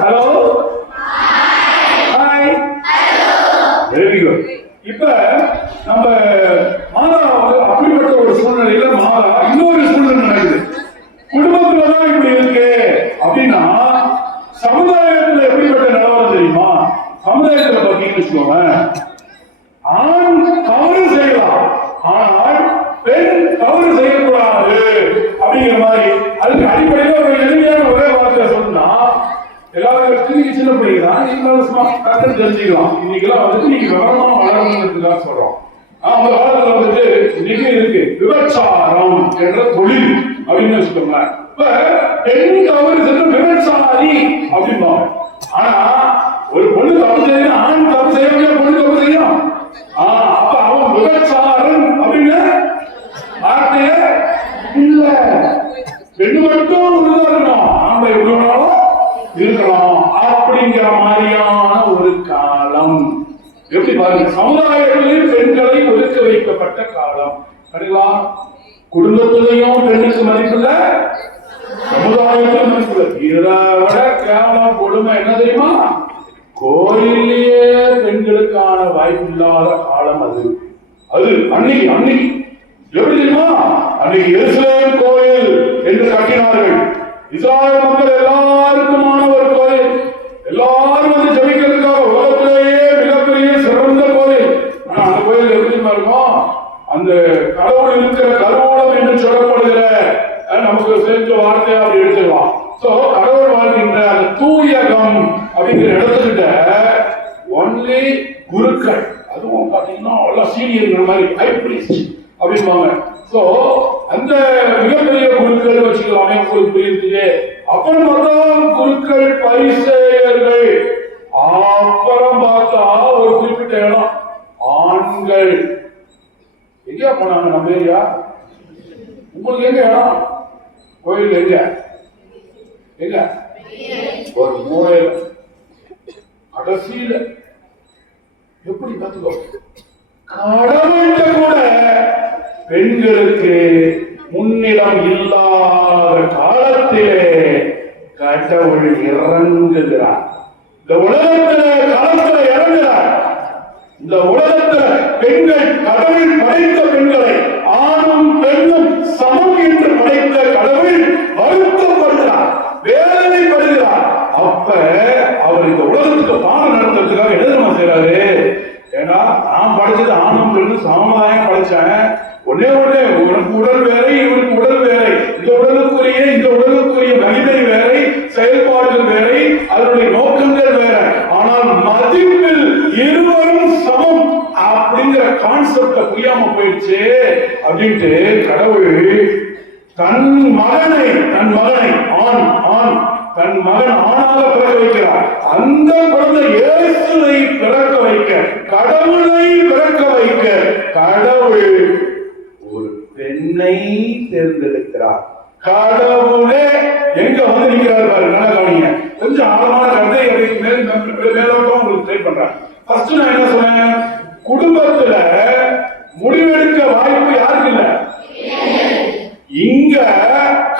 Hello, hi, very good. இப்ப நம்ம மாதா அப்படிப்பட்ட ஒரு சூழ்நிலையில மாதா இன்னொரு சூழ்நிலை நடக்குது. குடும்பத்துலதான் இப்படி இருக்கு அப்படின்னா சமுதாயத்துல எப்படிப்பட்ட நிலவரம் தெரியுமா? சமுதாயத்துல பாத்தீங்கன்னு வச்சுக்கோங்க, ஆண் தவறு செய்யலாம், ஆனால் பெண் தவறு செய்யக்கூடாது அப்படிங்கிற மாதிரி. அதுக்கு அடிப்படையில் ஒரு எளிமையான ஒரே வார்த்தை சொன்னா, எல்லாரும் நீங்க சின்ன பிள்ளைங்க தான், நீங்க கற்று தெரிஞ்சுக்கலாம். இன்னைக்கெல்லாம் வந்துட்டு நீங்க விவரமா வளரணுங்கிறதுக்காக சொல்றோம். அந்த காலத்துல வந்துட்டு இன்னைக்கு இருக்கு விபச்சாரம் என்ற தொழில் அப்படின்னு வச்சுக்கோங்க. இப்ப பெண் தவறு செஞ்ச விபச்சாரி அப்படிம்பாங்க. ஆனா ஒரு பொண்ணு தப்பு செய்யணும், ஆண் தப்பு செய்ய முடியாது, பொண்ணு தப்பு செய்யும். அப்ப அவன் விபச்சாரம் அப்படின்னு வார்த்தைய இல்ல, பெண்ணு மட்டும் இருக்கணும், ஆம்பளை எவ்வளவு இருக்கலாம் அப்படிங்கிற மாதிரியான ஒரு காலம். எப்படி பாருங்க, சமுதாயங்களில் பெண்களை ஒதுக்க வைக்கப்பட்ட காலம். சரிங்களா? குடும்பத்திலையும் பெண்ணுக்கு மதிப்பில்ல, சமுதாயத்திலும் மதிப்பில்ல. இதை விட கேவலம் கொடுமை என்ன தெரியுமா? கோயிலேயே பெண்களுக்கான வாய்ப்பு இல்லாத காலம் அது. அன்னைக்கு எப்படி தெரியுமா? அன்னைக்கு எருசலேம் கோயில் என்று கட்டினார்கள். இஸ்ராயல் மக்கள் எல்லாருக்குமான ஒரு கோயில், எல்லாரும் வந்து ஜெபிக்கிறதுக்காக உலகத்திலேயே மிகப்பெரிய சிறந்த கோயில். ஆனா அந்த கோயில் எப்படி இருக்கும்? அந்த கடவுள் இருக்கிற கருவூலம் என்று சொல்லப்படுகிற நமக்கு சேர்ந்த வார்த்தையா அப்படி எடுத்துக்கலாம். சோ கடவுள் வாழ்கின்ற அந்த தூயகம் அப்படிங்கிற இடத்துக்கிட்ட ஒன்லி குருக்கள், அதுவும் பாத்தீங்கன்னா அவ்வளவு சீனியர்கள் மாதிரி ஹை பிரிஸ்ட் அப்படிம்பாங்க. சோ அந்த மிகப்பெரிய குருக்கள் வச்சுக்கலாமே, உங்களுக்கு புரியுது. அப்புறம் பார்த்தா குருக்கள், பரிசேயர்கள், அப்புறம் பார்த்தா ஒரு குறிப்பிட்ட இடம் ஆண்கள். எங்கேயா போனாங்க நம்ம ஏரியா? உங்களுக்கு எங்க இடம்? கோயில் எங்க? ஒரு மூலையில கடைசியில. எப்படி பார்த்துக்கோ, கடவுள்கிட்ட கூட பெண்களுக்கு முன்னிடம் இல்லாத காலத்திலே கடவுள் இறங்குகிறார். இந்த உலகத்துல களத்துல இறங்குகிறார். இந்த உலகத்துல பெண்கள், கடவுள் படைத்த பெண்களை ஆணும் பெண்ணும் சமம் என்று படைத்த கடவுள் வருத்தப்படுகிறார், வேதனைப்படுகிறார். அப்ப அவர் இந்த உலகத்துக்கு பாடம் நடத்துறதுக்காக என்ன செய்யறாரு? ஏன்னா நான் படிச்சது ஆணும் பெண்ணும் சமமாயம் படிச்சேன். ஒன்னே உனக்கு உடல் வேலை, இவனுக்கு உடல் வேலை. இந்த உடலுக்குரிய மகிமை வேலை, செயல்பாடுகள் வேலை, அதனுடைய நோக்கங்கள் வேற. ஆனால் மதிப்பில் இருவரும் சமம் அப்படிங்கிற கான்செப்ட புரியாம போயிடுச்சு. அப்படின்ட்டு கடவுள் தன் மகனை தன் மகன் ஆணாக பிறக்க வைக்கிறார். அந்த குழந்தை இயேசுவை பிறக்க வைக்க, கடவுளை பிறக்க வைக்க கடவுள் ஒரு பெண்ணை தேர்ந்தெடுக்கிறார். கடவுளே எங்க வந்து நிற்கிறார் பாரு, நல்லா கவனிங்க. கொஞ்சம் ஆழமான கருத்தை மேலோட்டம் உங்களுக்கு ட்ரை பண்றேன். ஃபர்ஸ்ட் நான் என்ன சொன்னேன்? குடும்பத்துல முடிவெடுக்க வாய்ப்பு யாருக்கு இல்ல. இங்க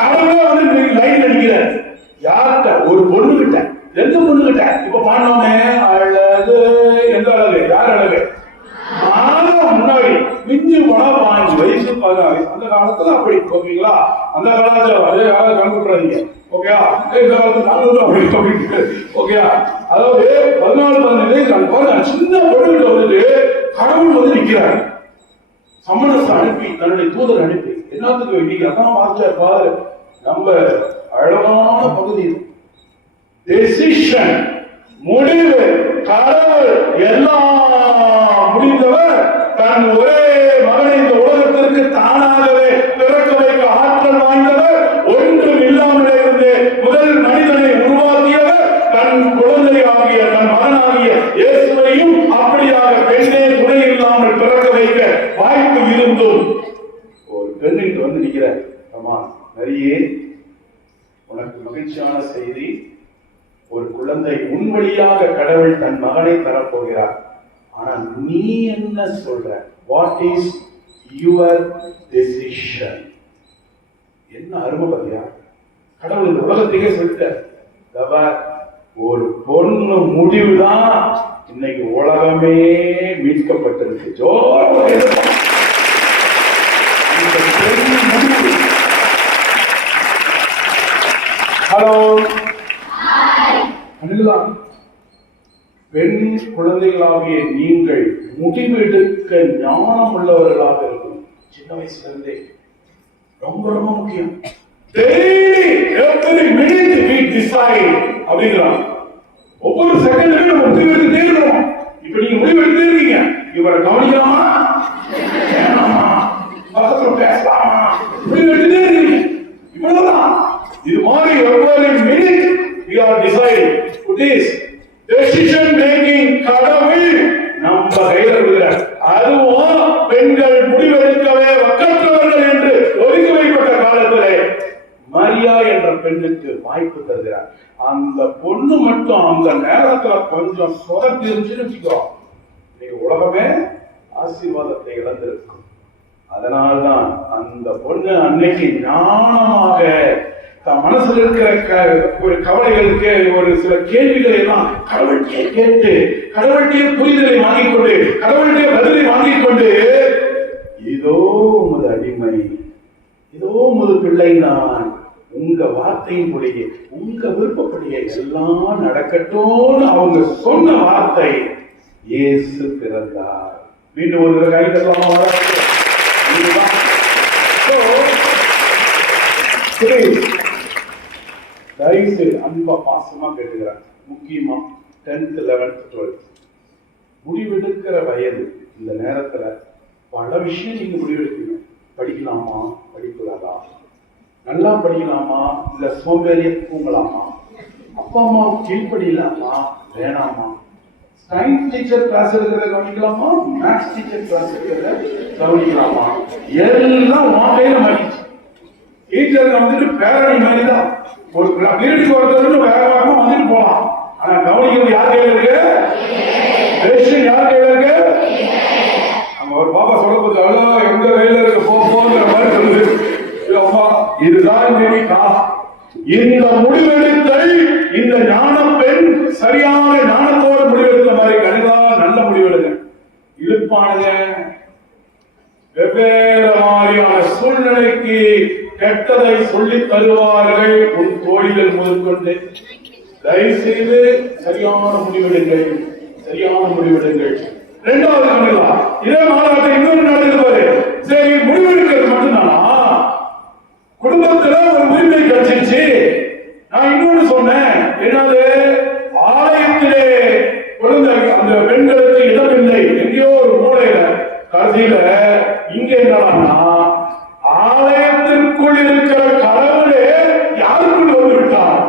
கடவுளே வந்து லைன் அடிக்கிறார். யார்கிட்ட? ஒரு பொண்ணு கிட்ட. எந்த பொண்ணு கிட்ட? இப்ப பாண்டோமே அழகு. எந்த அழகு? யார் அழகு? முன்னாடி மிஞ்சி போனா 5 வயசு 16. அந்த காலத்துல அப்படி. ஓகேங்களா? அந்த கலாச்சாரம் அதே காலம் கண்டுபிடிறாதீங்க. ஓகேயா? இந்த காலத்துல அப்படி. ஓகேயா? அதாவது 14-15 சின்ன பொண்ணு வந்துட்டு கடவுள் வந்து நிக்கிறாரு. சமணஸ் அனுப்பி, தன்னுடைய தூதர் அனுப்பி, என்னத்துக்கு இன்னைக்கு அதான் மாஸ்டர் பாரு, நம்ம அழகான பகுதி டெசிஷன், முடிவு. கடவுள் எல்லாம் முடிந்தவர் தன் ஒரே மகனை இந்த உலகத்திற்கு தானாகவே பிறக்க வைக்க ஆற்றல் வாய்ந்தவர். ஒன்றும் இல்லாமலே இருந்து முதல் மனிதனை உருவாக்கியவர். தன் குழந்தையாகிய, தன் மகனாகிய இயேசுவையும் அப்படியாக பெண்ணே துணை இல்லாமல் பிறக்க வைக்க வாய்ப்பு இருந்தும் ஒரு பெண்ணுக்கு வந்து நிற்கிறார். ஆமா நிறைய உனக்கு மகிழ்ச்சியான செய்தி, ஒரு குழந்தை உன் வழியாக கடவுள் தன் மகனை தரப்போகிறார். ஆனா நீ என்ன சொல்ற? What is your decision? என்ன அருமை பாத்தியா? கடவுள் இந்த உலகத்தையே சொல்லிட்டார். ஒரு பொண்ணு முடிவுதான் இன்னைக்கு உலகமே மீட்கப்பட்டிருக்கு. ஹலோ, பெண் குழந்தைகளாகிய நீங்கள் முடிவெடுக்க ஞானம் உள்ளவர்களாக இருக்கணும். சின்ன வயசுல இருந்தே ரொம்ப ரொம்ப முக்கியம். ஒவ்வொரு செகண்ட்லயும் நம்ம முடிவெடுத்துட்டே இருக்கணும். இப்ப நீங்க முடிவெடுத்தே இருக்கீங்க, இவரை கவனிக்கலாமா வேணாமா, பக்கத்துல பேசலாமா, முடிவெடுத்துட்டே இருக்கீங்க. இவ்வளவுதான். இது மாதிரி ஒவ்வொரு minute we are deciding. It is decision making. கடவுள் நம்ம கையில இருக்கிறார். அதுவும் பெண்கள் முடிவெடுக்கவே வக்கற்றவர்கள் என்று ஒதுக்கி வைக்கப்பட்ட காலத்திலே மரியா என்ற பெண்ணுக்கு வாய்ப்பு தருகிறார். அந்த பொண்ணு மட்டும் அந்த நேரத்துல கொஞ்சம் சொதப்பி இருந்துச்சுன்னு வச்சுக்கோ, நீ உலகமே ஆசீர்வாதத்தை இழந்திருக்கும். அதனால்தான் அந்த பொண்ணு அன்னைக்கு ஞானமாக தன் மனசுல இருக்கிற ஒரு கவலைகளுக்கு ஒரு சில கேள்விகளை எல்லாம் கடவுள்கிட்டே கேட்டு கடவுள்கிட்டே புரிதலை வாங்கிக் கொண்டு கடவுள்கிட்டே பதிலை வாங்கிக் கொண்டு இதோ உமது அடிமை, இதோ உமது பிள்ளை நான், உங்க வார்த்தையின்படியே உங்க விருப்பப்படியே எல்லாம் நடக்கட்டும்னு அவங்க சொன்ன வார்த்தை இயேசு பிறந்தார். மீண்டும் ஒரு கைதெல்லாம் தயவுசெய்து அன்பா பாசமா கேட்டுக்கிறாங்க. முக்கியமா 10th 11th 12th முடிவெடுக்கிற வயது. இந்த நேரத்துல பல விஷயம் நீங்க முடிவெடுப்பீங்க. படிக்கலாமா, படிக்கூடாதா, நல்லா படிக்கலாமா, இல்ல சோம்பேறிய தூங்கலாமா, அப்பா அம்மா கீழ்படியலாமா, வேணாமா, சயின்ஸ் டீச்சர் கிளாஸ் எடுக்கிறத கவனிக்கலாமா, மேத்ஸ் டீச்சர் கிளாஸ் எடுக்கிறத கவனிக்கலாமா, எல்லாம் உன் கையில மாறிச்சு. டீச்சர் வந்துட்டு பேரணி மாதிரி தான், ஒரு பீரியடுக்கு ஒருத்தர் வேற வேகமா வந்துட்டு போலாம். ஆனா கவனிக்கிறது யார் கையில இருக்கு? பேஷன் யார் கையில இருக்கு? அங்க ஒரு பாப்பா சொல்ல போது அவ்வளோ எங்க கையில இருக்கு போங்கிற மாதிரி சொல்லுது. இதுதான் இந்த முடிவெடுத்தை இந்த ஞான பெண் சரியான ஞானத்தோடு முடிவெடுத்த மாதிரி கணிதா நல்ல முடிவெடுங்க. இழுப்பானுங்க வெவ்வேறு மாதிரியான சூழ்நிலைக்கு கெட்டதை சொல்லி தருவார்கள் உன் தோழிகள் முதற்கொண்டு. தயவு செய்து சரியான முடிவெடுங்கள், சரியான முடிவெடுங்கள். இரண்டாவது கணிதா இதே மாநாட்டை இன்னொரு நடக்குது. சரி, முடிவெடுக்கிறது மட்டும்தானா? குடும்பத்துல ஒரு உரிமை கிடைச்சிருச்சு. நான் இன்னொன்னு சொன்னேன், என்னது, ஆலயத்திலே குழந்தை அந்த பெண்களுக்கு இடமில்லை, எங்கேயோ ஒரு மூலையில. கடைசியில இங்க என்னன்னா ஆலயத்திற்குள் இருக்கிற கடவுளே யாருக்குள் வந்து விட்டார்?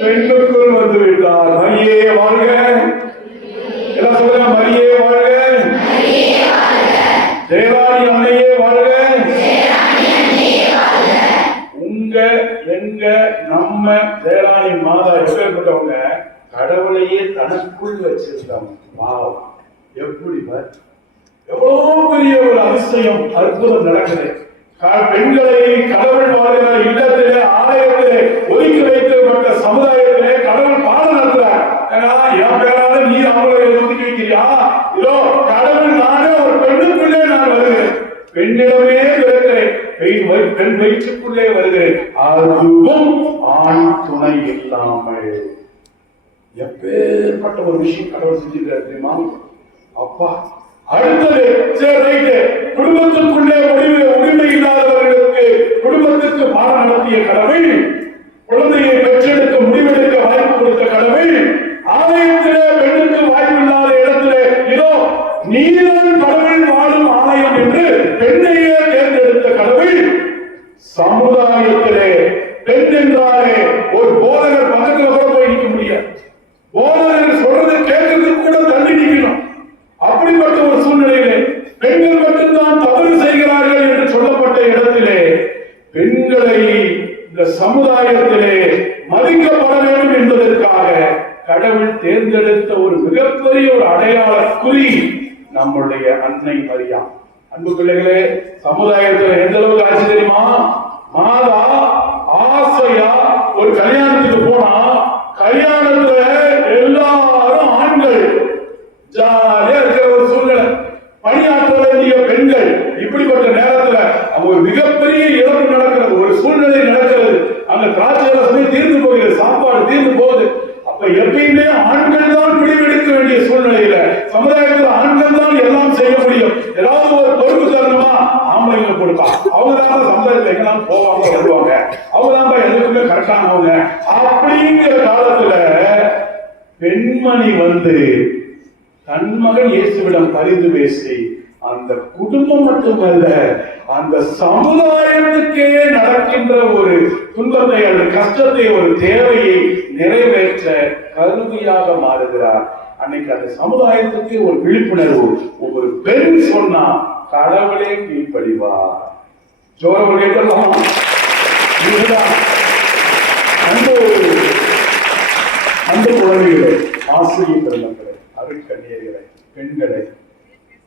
பெண்களுக்குள் வந்து விட்டார். மரியே வாழ்க, எல்லாம் சொல்லுங்க, மரியே வாழ்க, தேவாரி அன்னையே வாழ்க. உங்க எங்க நம்ம தேவாரி மாதா எப்பேற்பட்டவங்க? கடவுளையே தனக்குள் வச்சிருந்தோம். வாவ், எப்படி எவ்வளவு பெரிய ஒரு அதிசயம், அற்புதம் நடக்குது. பெண்களை கடவுள் வாழ்கிற இல்லத்திலே ஆலயத்திலே ஒதுக்கி வைக்கப்பட்ட சமுதாயத்திலே கடவுள் பாடம் நடத்துறார். என் பேரால நீ அவங்களை ஒதுக்கி வைக்கிறியா? இதோ கடவுள் நானே ஒரு பெண்ணுக்குள்ளே நான் வருகிறேன், பெண்ணிடமே வருகிறேன், பெண் வயிற்றுக்குள்ளே வருகிறேன், அதுவும் ஆண் துணை இல்லாமல். எப்பேற்பட்ட ஒரு விஷயம் கடவுள் செஞ்சிருக்காரு தெரியுமா? அப்பா, அடுத்தது குடும்பத்துக்குள்ளே உரிமை இல்லாதவர்களுக்கு குடும்பத்திற்கு பாடம் நடத்திய கடவுள், குழந்தையை பெற்றெடுக்க முடிவெடுக்க வாய்ப்பு கொடுத்த கடவுள், ஆலயத்திலே பெண்ணுக்கு வாய்ப்பு இல்லாத இடத்திலே இதோ நீதான் கடவுள் வாழும் ஆலயம் என்று பெண்ணையே தேர்ந்தெடுத்த கடவுள், சமுதாயத்திலே பெண் என்றாலே ஒரு போதகர் பக்கத்துல கூட போய் நிற்க முடியாது, போதகர் சொல்றதை கேட்கறதுக்கு கூட தள்ளி நிற்கணும். அப்படிப்பட்ட ஒரு சூழ்நிலையிலே பெண்கள் மட்டும்தான் தவறு செய்கிறார்கள் என்று சொல்லப்பட்ட இடத்திலே பெண்களை இந்த சமுதாயத்திலே மதிக்கப்பட வேண்டும் என்பதற்காக கடவுள் தேர்ந்தெடுத்த ஒரு மிகப்பெரிய ஒரு அடையாள குறி நம்முடைய அன்னை மரியா. அன்பு பிள்ளைகளே, சமுதாயத்தில் எந்த அளவுக்கு ஆச்சு தெரியுமா? மாதா ஆசையா ஒரு கல்யாணத்துக்கு போனா கல்யாணத்துல எல்லாரும் ஆண்கள் ஜாலியா இருக்கிற ஒரு சூழ்நிலை, பணியாற்ற வேண்டிய பெண்கள். இப்படிப்பட்ட நேரத்துல அவங்க ஒரு மிகப்பெரிய இழப்பு நடக்கிறது, ஒரு சூழ்நிலை நடக்கிறது. அங்க திராட்சை ரசமே தீர்ந்து போகிறது, சாப்பாடு தீர்ந்து போகுது. அப்ப எப்பயுமே ஆண்கள் தான் முடிவெடுக்க வேண்டிய சூழ்நிலையில சமுதாயத்தில் ஆண்கள் தான் எல்லாம் செய்ய முடியும். ஏதாவது ஒரு பொறுப்பு தரணுமா, ஆம்பளைங்க கொடுப்பா, அவங்க தான் சமுதாயத்தில் எங்கெல்லாம் போவாங்க வருவாங்க, அவங்க தான் எதுக்குமே கரெக்டானவங்க. அப்படிங்கிற காலத்துல பெண்மணி வந்து தன் மகன் இயேசுவிடம் பரிந்து பேசி அந்த குடும்பம் மட்டுமல்ல அந்த சமுதாயத்துக்கே நடக்கின்ற ஒரு துன்பத்தை அல்லது கஷ்டத்தை, ஒரு தேவையை நிறைவேற்ற கருவியாக மாறுகிறார். அன்னைக்கு அந்த சமுதாயத்துக்கு ஒரு விழிப்புணர்வு. ஒரு பெண் சொன்னா கடவுளே கீழ்ப்படிவார். ஜோரம் கேட்கலாம். அந்த குழந்தைகளை, ஆசிரியர் பெருமக்களை, அருட்கண்ணியர்களை, பெண்களை,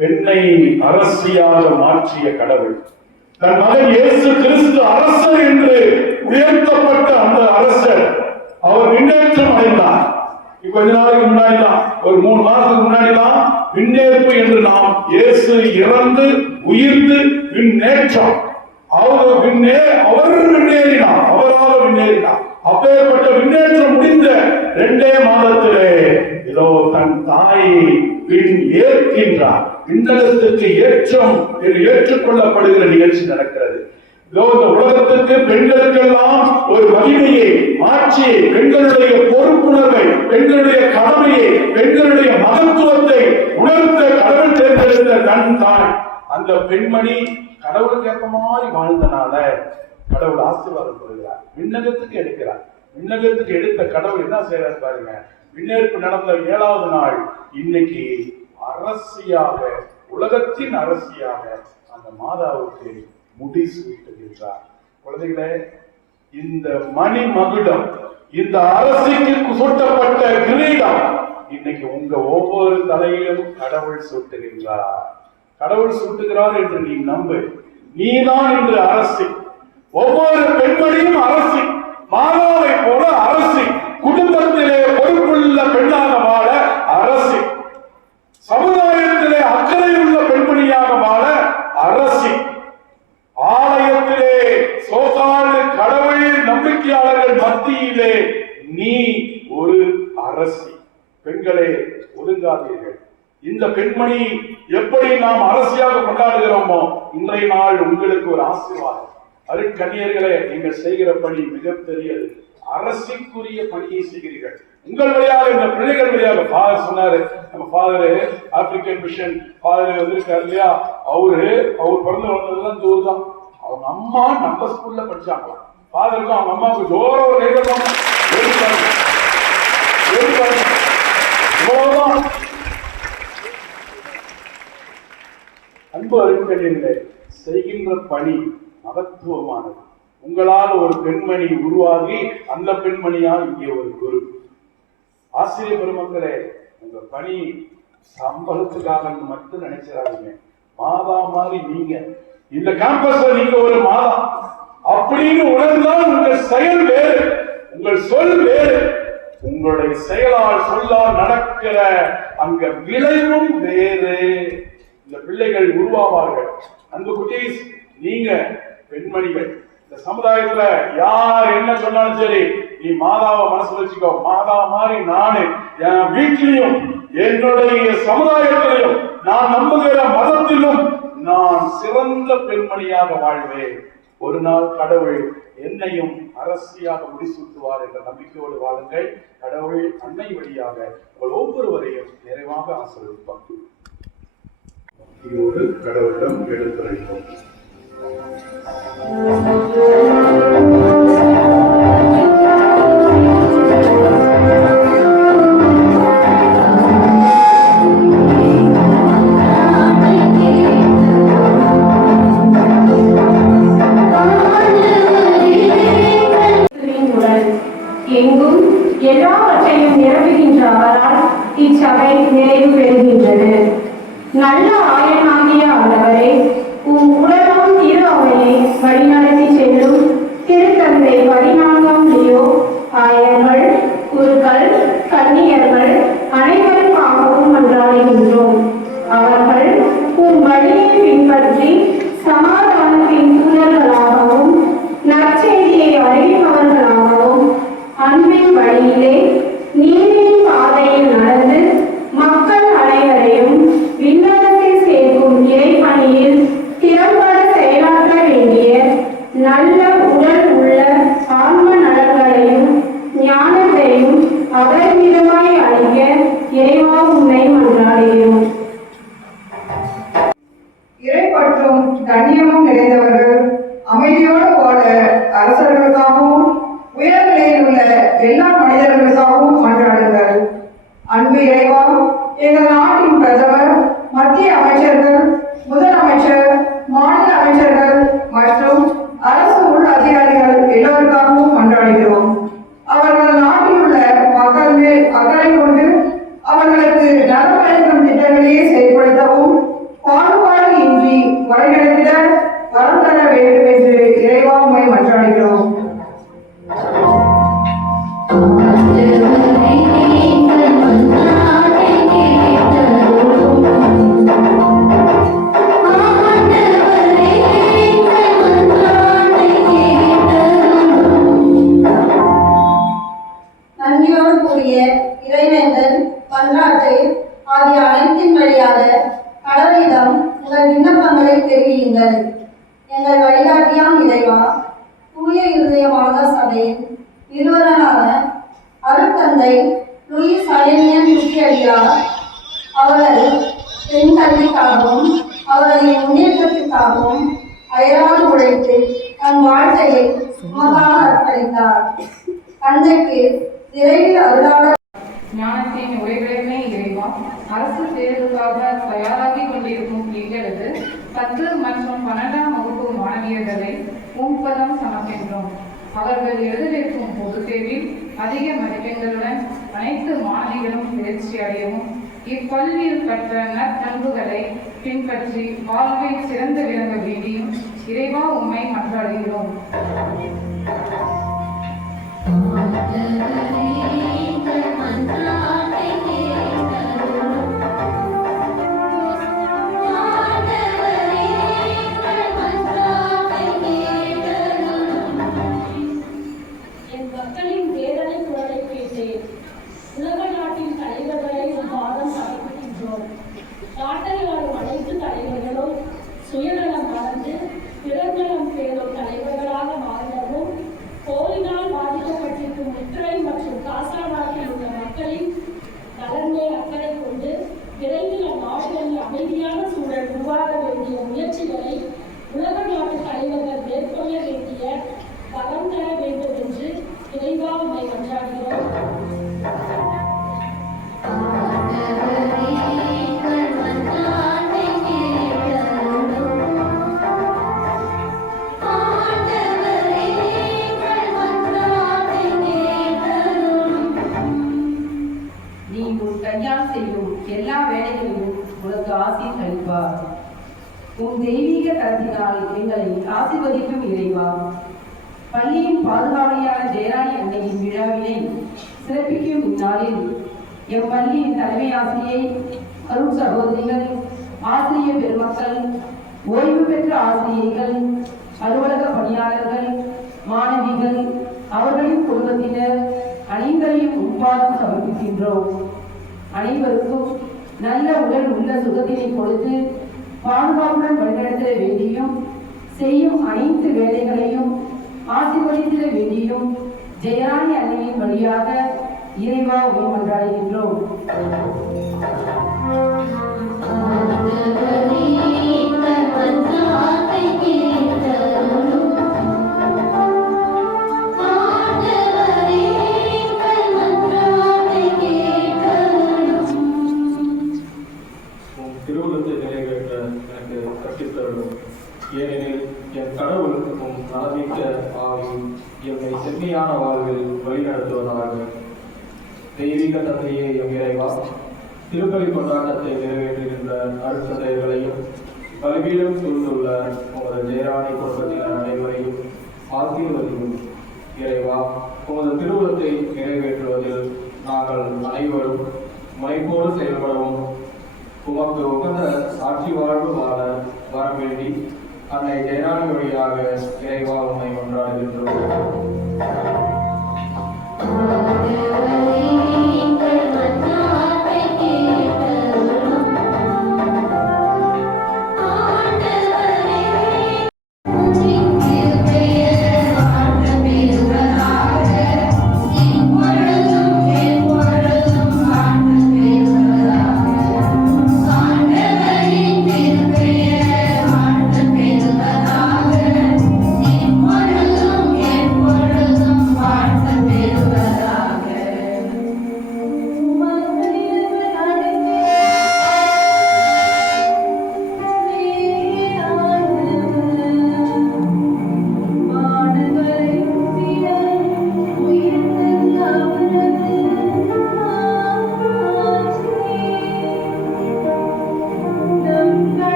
பெண்ணை அரசியாக மாற்றிய கடவுள், தன் மகன் இயேசு கிறிஸ்து அரசர் என்று உயர்த்தப்பட்ட அந்த அரசர் அவர் விண்ணேற்றம் அடைந்தார். கொஞ்ச நாளைக்கு முன்னாடி தான், ஒரு 3 மாதத்துக்கு முன்னாடி தான் விண்ணேற்பு என்று நாம் இயேசு இறந்து உயிர்ந்து விண்ணேற்றம், அவர் விண்ணேறினார், அவரால் விண்ணேறினார். அப்பேற்பட்ட விண்ணேற்றம் முடிந்த 2 மாதத்திலே இதோ தன் தாயை விண் ஏற்கின்றார். விண்ணகத்துக்கு ஏற்றம் என்று ஏற்றுக்கொள்ளப்படுகிற நிகழ்ச்சி நடக்கிறது. இந்த உலகத்துக்கு பெண்களுக்கெல்லாம் ஒரு மகிமையை, ஆட்சியை, பெண்களுடைய பொறுப்புணர்வை, பெண்களுடைய கடமையை, பெண்களுடைய மகத்துவத்தை உணர்த்த கடவுள் தேர்ந்தெடுத்த தன் தாய். அந்த பெண்மணி கடவுளுக்கு ஏற்ற மாதிரி வாழ்ந்தனால கடவுள் ஆசீர்வாதம் கொடுக்கிறார், விண்ணகத்துக்கு எடுக்கிறார். விண்ணகத்துக்கு எடுத்த கடவுள் என்ன செய்யறாரு பாருங்க. விண்ணேற்பு நடந்த 7வது நாள் இன்னைக்கு அரசியாக, உலகத்தின் அரசியாக அந்த மாதாவுக்கு முடி சூட்டுகின்றார். குழந்தைகளே, இந்த மணி மகுடம், இந்த அரசிக்கு சூட்டப்பட்ட கிரீடம் இன்னைக்கு உங்க ஒவ்வொரு தலையிலும் கடவுள் சூட்டுகின்றார். கடவுள் சூட்டுகிறார் என்று நீ நம்பு. நீதான் இன்று அரசி. ஒவ்வொரு பெண்மணியும் அரசி, மாதாவை போல அரசி, குடும்பத்திலே பொறுப்புள்ள பெண்ணாக வாழ அரசி, சமுதாயத்திலே அக்கறை உள்ள பெண்மணியாக வாழ அரசி, ஆலயத்திலே சோகால் கடவுள் நம்பிக்கையாளர்கள் மத்தியிலே நீ ஒரு அரசி. பெண்களே, ஒதுங்காதீர்கள். இந்த பெண்மணி எப்படி நாம் அரசியாக கொண்டாடுகிறோமோ, இன்றைய நாள் உங்களுக்கு ஒரு ஆசீர்வாதம். அருட்கன்னியர்களே, நீங்கள் செய்கிற பணி மிகப்பெரியது. அரசிக்குரிய பணியை செய்கிறீர்கள். உங்கள் வழியாக, இந்த பிள்ளைகள் வழியாக. ஃபாதர் சொன்னாரு, நம்ம ஃபாதரு ஆப்பிரிக்கன் மிஷன் ஃபாதர் வந்திருக்காரு இல்லையா, அவர் பிறந்து வளர்ந்ததுலாம் இந்த ஊர் தான். அவங்க அம்மா நம்ம ஸ்கூல்ல படிச்சாங்க. ஃபாதருக்கும் அவங்க அம்மாவுக்கு ஜோர ஒரு அன்பு அருட்கன்னியர்களே, செய்கின்ற பணி மகத்துவமானது. உங்களால் ஒரு பெண்மணி உருவாகி அந்த பெண்மணியால் இங்கே ஒரு குரு. ஆசிரியர் பெருமக்களே, உங்க பணி சம்பளத்துக்காக மட்டும் நினைச்சிடாதீங்க. மாதா மாதிரி நீங்க இந்த கேம்பஸ்ல நீங்க ஒரு மாதா அப்படின்னு உணர்ந்தால் உங்கள் செயல் வேறு, உங்கள் சொல் வேறு. உங்களுடைய செயலால் சொல்லால் நடக்கிற அங்க விளைவும் வேறு. இந்த பிள்ளைகள் உருவாவார்கள். அன்பு குட்டீஸ், நீங்க பெண்மணிகள். இந்த சமுதாயத்துல யார் என்ன சொன்னாலும் சரி, நீ மாதாவை மனசுல வச்சுக்கோ. மாதா மாதிரி நானு என் வீட்டிலையும் என்னுடைய சமுதாயத்திலையும் நான் நம்புகிற மதத்திலும் நான் சிறந்த பெண்மணியாக வாழ்வேன். ஒரு நாள் கடவுள் என்னையும் அரசியாக முடிசூட்டுவார் என்ற நம்பிக்கையோடு வாழுங்கள். கடவுள் அன்னை வழியாக உங்கள் ஒவ்வொருவரையும் நிறைவாக ஆசீர்வதிப்பார். இதோடு கடவுளிடம் எடுத்துரைப்போம். எங்கும் எல்லாவற்றையும் நிரப்புகின்ற அவரால் இச்சபை நிறைவு பெறுகின்றது. நல்ல ஆயனாகிய ஆண்டவரே, உலகம் திரு அவையை வழிநடத்தி செல்லும் திருத்தந்தை 14ஆம் லியோ ஆயர்கள், குருக்கள், கன்னியர்கள் அனைவருக்காகவும் மன்றாடுகின்றோம். அவர்கள் உம் வழியை பின்பற்றி சமாதானத்தின் தூதர்களாகவும் நற்செய்தியை அறிவிப்பவர்களாகவும் அன்பின் வழியிலே நீரின் பாதையில் நடந்து மக்கள் அனைவரையும் விண்ணகத்தில் சேர்க்கும் இறைப்பணியில் திறம்பட செயலாற்ற வேண்டிய நல்ல உடல் உள்ள ஆன்ம நலன்களையும் ஞானத்தையும் அபரிமிதமாய் அளிக்க இறைவா உன்னை மன்றாடுகிறோம். இறைப்பற்றும் கண்ணியமும் நிறைந்தவர்கள் அமைதியோடு வாழ அரசர்களுக்காகவும் உயர்நிலையில் உள்ள எல்லா மனிதர்களுக்காகவும் மன்றாடுங்கள். அன்பு இறைவா, எங்கள் நாட்டின் பிரதமர், மத்திய அமைச்சர்கள், முதலமைச்சர், மாநில அமைச்சர்கள் மற்றும் அரசு உள் அதிகாரிகள் எல்லோருக்காகவும் மன்றாடுகிறோம். அவர்கள் நாட்டில் உள்ள மக்கள் மேல் அக்கறை கொண்டு அவர்களுக்கு நலமளிக்கும் திட்டங்களையே செயல்படுத்தவும், வரம் தர வேண்டும் என்று இறைவா உம்மை மன்றாடுகிறோம். நன்றியோடு கூடிய இறைவேந்தன் பன்றாட்டை ஆகிய அனைத்தின் வழியாக கடவுளிடம் உங்கள் விண்ணப்பங்களை தெரிவியுங்கள். எங்கள் வழிகாட்டியாம் இறைவா, தூய இருதயமாக சபையின் நிறுவனரான அருட்தந்தை லூயிஸ் அலேனியன் குட்டியடியார் அவரது பெண் கல்விக்காகவும் அவர்களின் முன்னேற்றத்திற்காகவும் அயராது உழைத்து தன் வாழ்க்கையை சுமதாக அர்ப்பணித்தார். தந்தைக்கு விரைவில் அருளாளர் ஞானத்தின் உரைகளுமே இறைவா, அரசு தேர்வுக்காக தயாராகி கொண்டிருக்கும் எங்களது 10 மற்றும் 12ஆம் வகுப்பு மாணவியர்களை உம்பதம் சமர்க்கின்றோம். அவர்கள் எழுதவிருக்கும் பொதுத் தேர்வில் அதிக மதிப்பெண்களுடன் அனைத்து மாணவிகளும் தேர்ச்சி அடையவும் இப்பல்வியில் கற்ற நற்பண்புகளை பின்பற்றி வாழ்வில் சிறந்து விளங்க வேண்டியும் இறைவா உம்மை மன்றாடுகிறோம். என் மக்களின் வேதனை குரலை கேட்டேன். உலக நாட்டின் தலைவர்களை வாதம் சமர்ப்பிக்கின்றோம். நாட்டில் வரும் அனைத்து தலைவர்களும் சுயநலம் மறந்து பிறநலம் பேரும் தலைவர்களாக மாறிடவும், போரினால் பாதிக்கப்பட்டிருக்கும் உக்ரைன் மற்றும் காசா நாட்டில் உள்ள மக்களின் நலன்மை அக்கறை கொண்டு விரைவில் அந்நாடுகளில் அமைதியான சூழல் உருவாக வேண்டிய முயற்சிகளை உலக நாட்டு தலைவர்கள் மேற்கொள்ள வேண்டிய வரம் தர வேண்டும் என்று இறைவா உம்மை மன்றாடுகிறோம். நீ உன் கையால் செய்யும் எல்லா வேலைகளிலும் உனக்கு ஆசீர் அளிப்பார். உன் தெய்வீக கரத்தினால் எங்களை ஆசீர்வதிக்கும் இறைவா, பள்ளியின் பாதுகாவலியான ஜெயராணி அன்னையின் விழாவினை சிறப்பிக்கும் இந்நாளில் எம் பள்ளியின் தலைமை ஆசிரியை, அருள் சகோதரிகள், ஆசிரியர் பெருமக்கள், ஓய்வு பெற்ற ஆசிரியர்கள், அலுவலக பணியாளர்கள், மாணவிகள், அவர்களின் குடும்பத்தினர் அனைவரையும் உட்பார்த்து சமர்ப்பிக்கின்றோம். அனைவருக்கும் நல்ல உடல் உள்ள சுகத்தினை கொடுத்து பாதுகாப்புடன் வழிநடத்த வேண்டியும் செய்யும் அனைத்து வேலைகளையும் ஆசீர்வதித்திட வேண்டியும் ஜெயராணி அன்னையின் வழியாக இறைவா உம்மை மன்றாடுகின்றோம். திருவுள்ளத்தை நிறைவேற்ற எனக்கு கற்பித்தருளும். ஏனெனில் என் கடவுள் உம் நலமிக்க ஆவி எம்மை செம்மையான வாழ்வில் வழிநடத்துவதாக. தெய்வீக தந்தையே எம் இறைவா, திருப்பலி கொண்டாட்டத்தை நிறைவேற்றுகின்ற அருட்தந்தையர்களையும் பலிபீடம் சூழ்ந்துள்ள உமது ஜெயராணி குடும்பத்தினர் அனைவரையும் ஆசீர்வதியும். இறைவா, உமது திருவுள்ளத்தை நிறைவேற்றுவதில் நாங்கள் அனைவரும் முனைப்போடு செயல்படவும் உமக்கு உகந்த சாட்சி வாழ்வு வாழ வர வேண்டி அன்னை ஜெயராணி வழியாக இறைவா உம்மை கொண்டாடுகின்றோம்.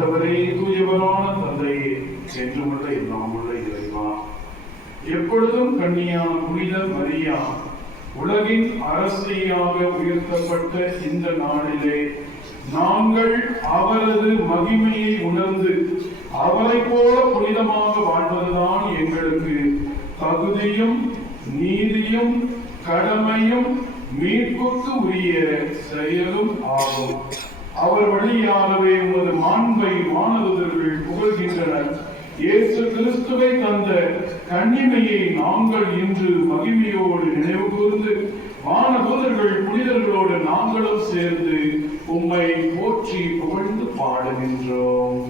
ஆண்டவரே, தூயவரான தந்தையே, என்றுமுள்ள எல்லாமுள்ள இறைவா, எப்பொழுதும் கன்னியான புனித மரியா உலகின் அரசியாக உயர்த்தப்பட்ட இந்த நாளிலே நாங்கள் அவரது மகிமையை உணர்ந்து அவரை போல புனிதமாக வாழ்வதுதான் எங்களுக்கு தகுதியும் நீதியும் கடமையும் மீட்புக்கு உரிய செயலும் ஆகும். அவர் வழியாகவே உமது மாண்பை வானதூதர்கள் புகழ்கின்றனர். இயேசு கிறிஸ்துவை தந்த கன்னிமையை நாங்கள் இன்று மகிமையோடு நினைவு கூர்ந்து வானதூதர்கள் புனிதர்களோடு நாங்களும் சேர்ந்து உம்மை போற்றி புகழ்ந்து பாடுகின்றோம்.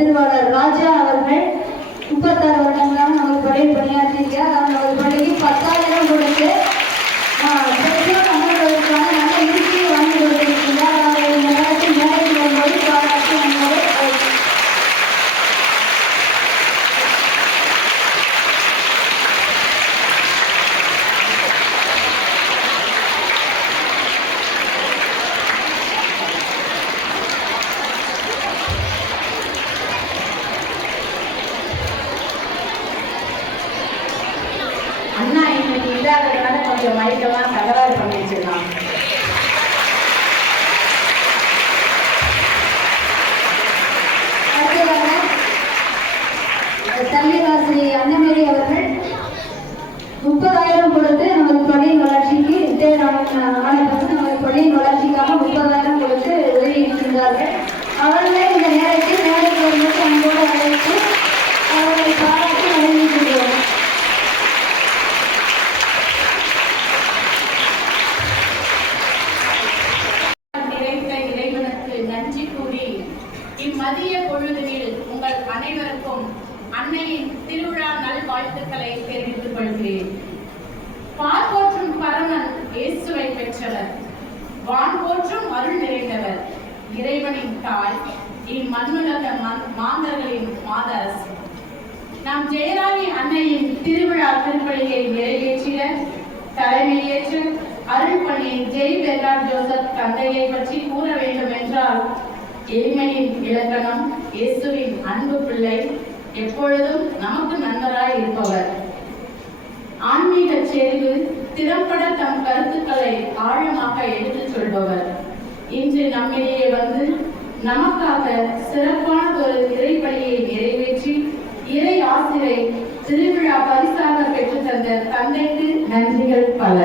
திருவாளர் ராஜா அவர்கள் 36 வருடங்களாக நமது பள்ளியில் பணியாற்றியிருக்கிறார். அவர் நமது பள்ளிக்கு 10,000 கொடுத்து பெற்றோர் அமர்வதற்கான நல்ல இருக்கையை வாங்கி கொடுத்திருக்கிறார். அவரை இந்த நேரத்தில் மேடைக்கு வரும்போது பாராட்டி நம்மோடு அண்ணா இன்னைக்கு இல்லாததுனால கொஞ்சம் மைக்கெல்லாம் தகராறு பண்ணி வச்சிருக்காங்க. தள்ளிவாசி அன்னமேரி அவர்கள் 30,000 கொடுத்து நமது பள்ளியின் வளர்ச்சிக்கு நமது பள்ளியின் வளர்ச்சிக்காக 30,000 கொடுத்து உதவி இருக்கின்றார்கள். அவர்களை இந்த நேரத்தில் மேடைக்கு வரும்போது அன்போடு அழைத்து அவர்களை பாராட்டி வழங்கியிருக்கிறோம். இயேசுவை பெற்றவர், வான் போற்றும் அருள் நிறைந்தவர், இறைவனின் தாய், இம்மண்ணுலக மாந்தர்களின் மாதரசி. நம் ஜெயராணி அன்னையின் திருவிழா திருப்பலியை நிறைவேற்றிட தலைமையேற்று அருள் பணி ஜெய் பெர்னார்ட் ஜோசப் தந்தையை பற்றி கூற வேண்டும் என்றால், எளிமையின் இலக்கணம், இயேசுவின் அன்பு பிள்ளை, எப்பொழுதும் நமக்கு நண்பராய் இருப்பவர், ஆன்மீக செறிவு, திறம்பட தம் கருத்துக்களை ஆழமாக எடுத்துச் சொல்பவர், இன்று நம்மிடையே வந்து நமக்காக சிறப்பான ஒரு இறைப்பணியை நிறைவேற்றி இறை ஆசிரை திருவிழா பரிசாக பெற்று தந்த தந்தைக்கு நன்றிகள் பல.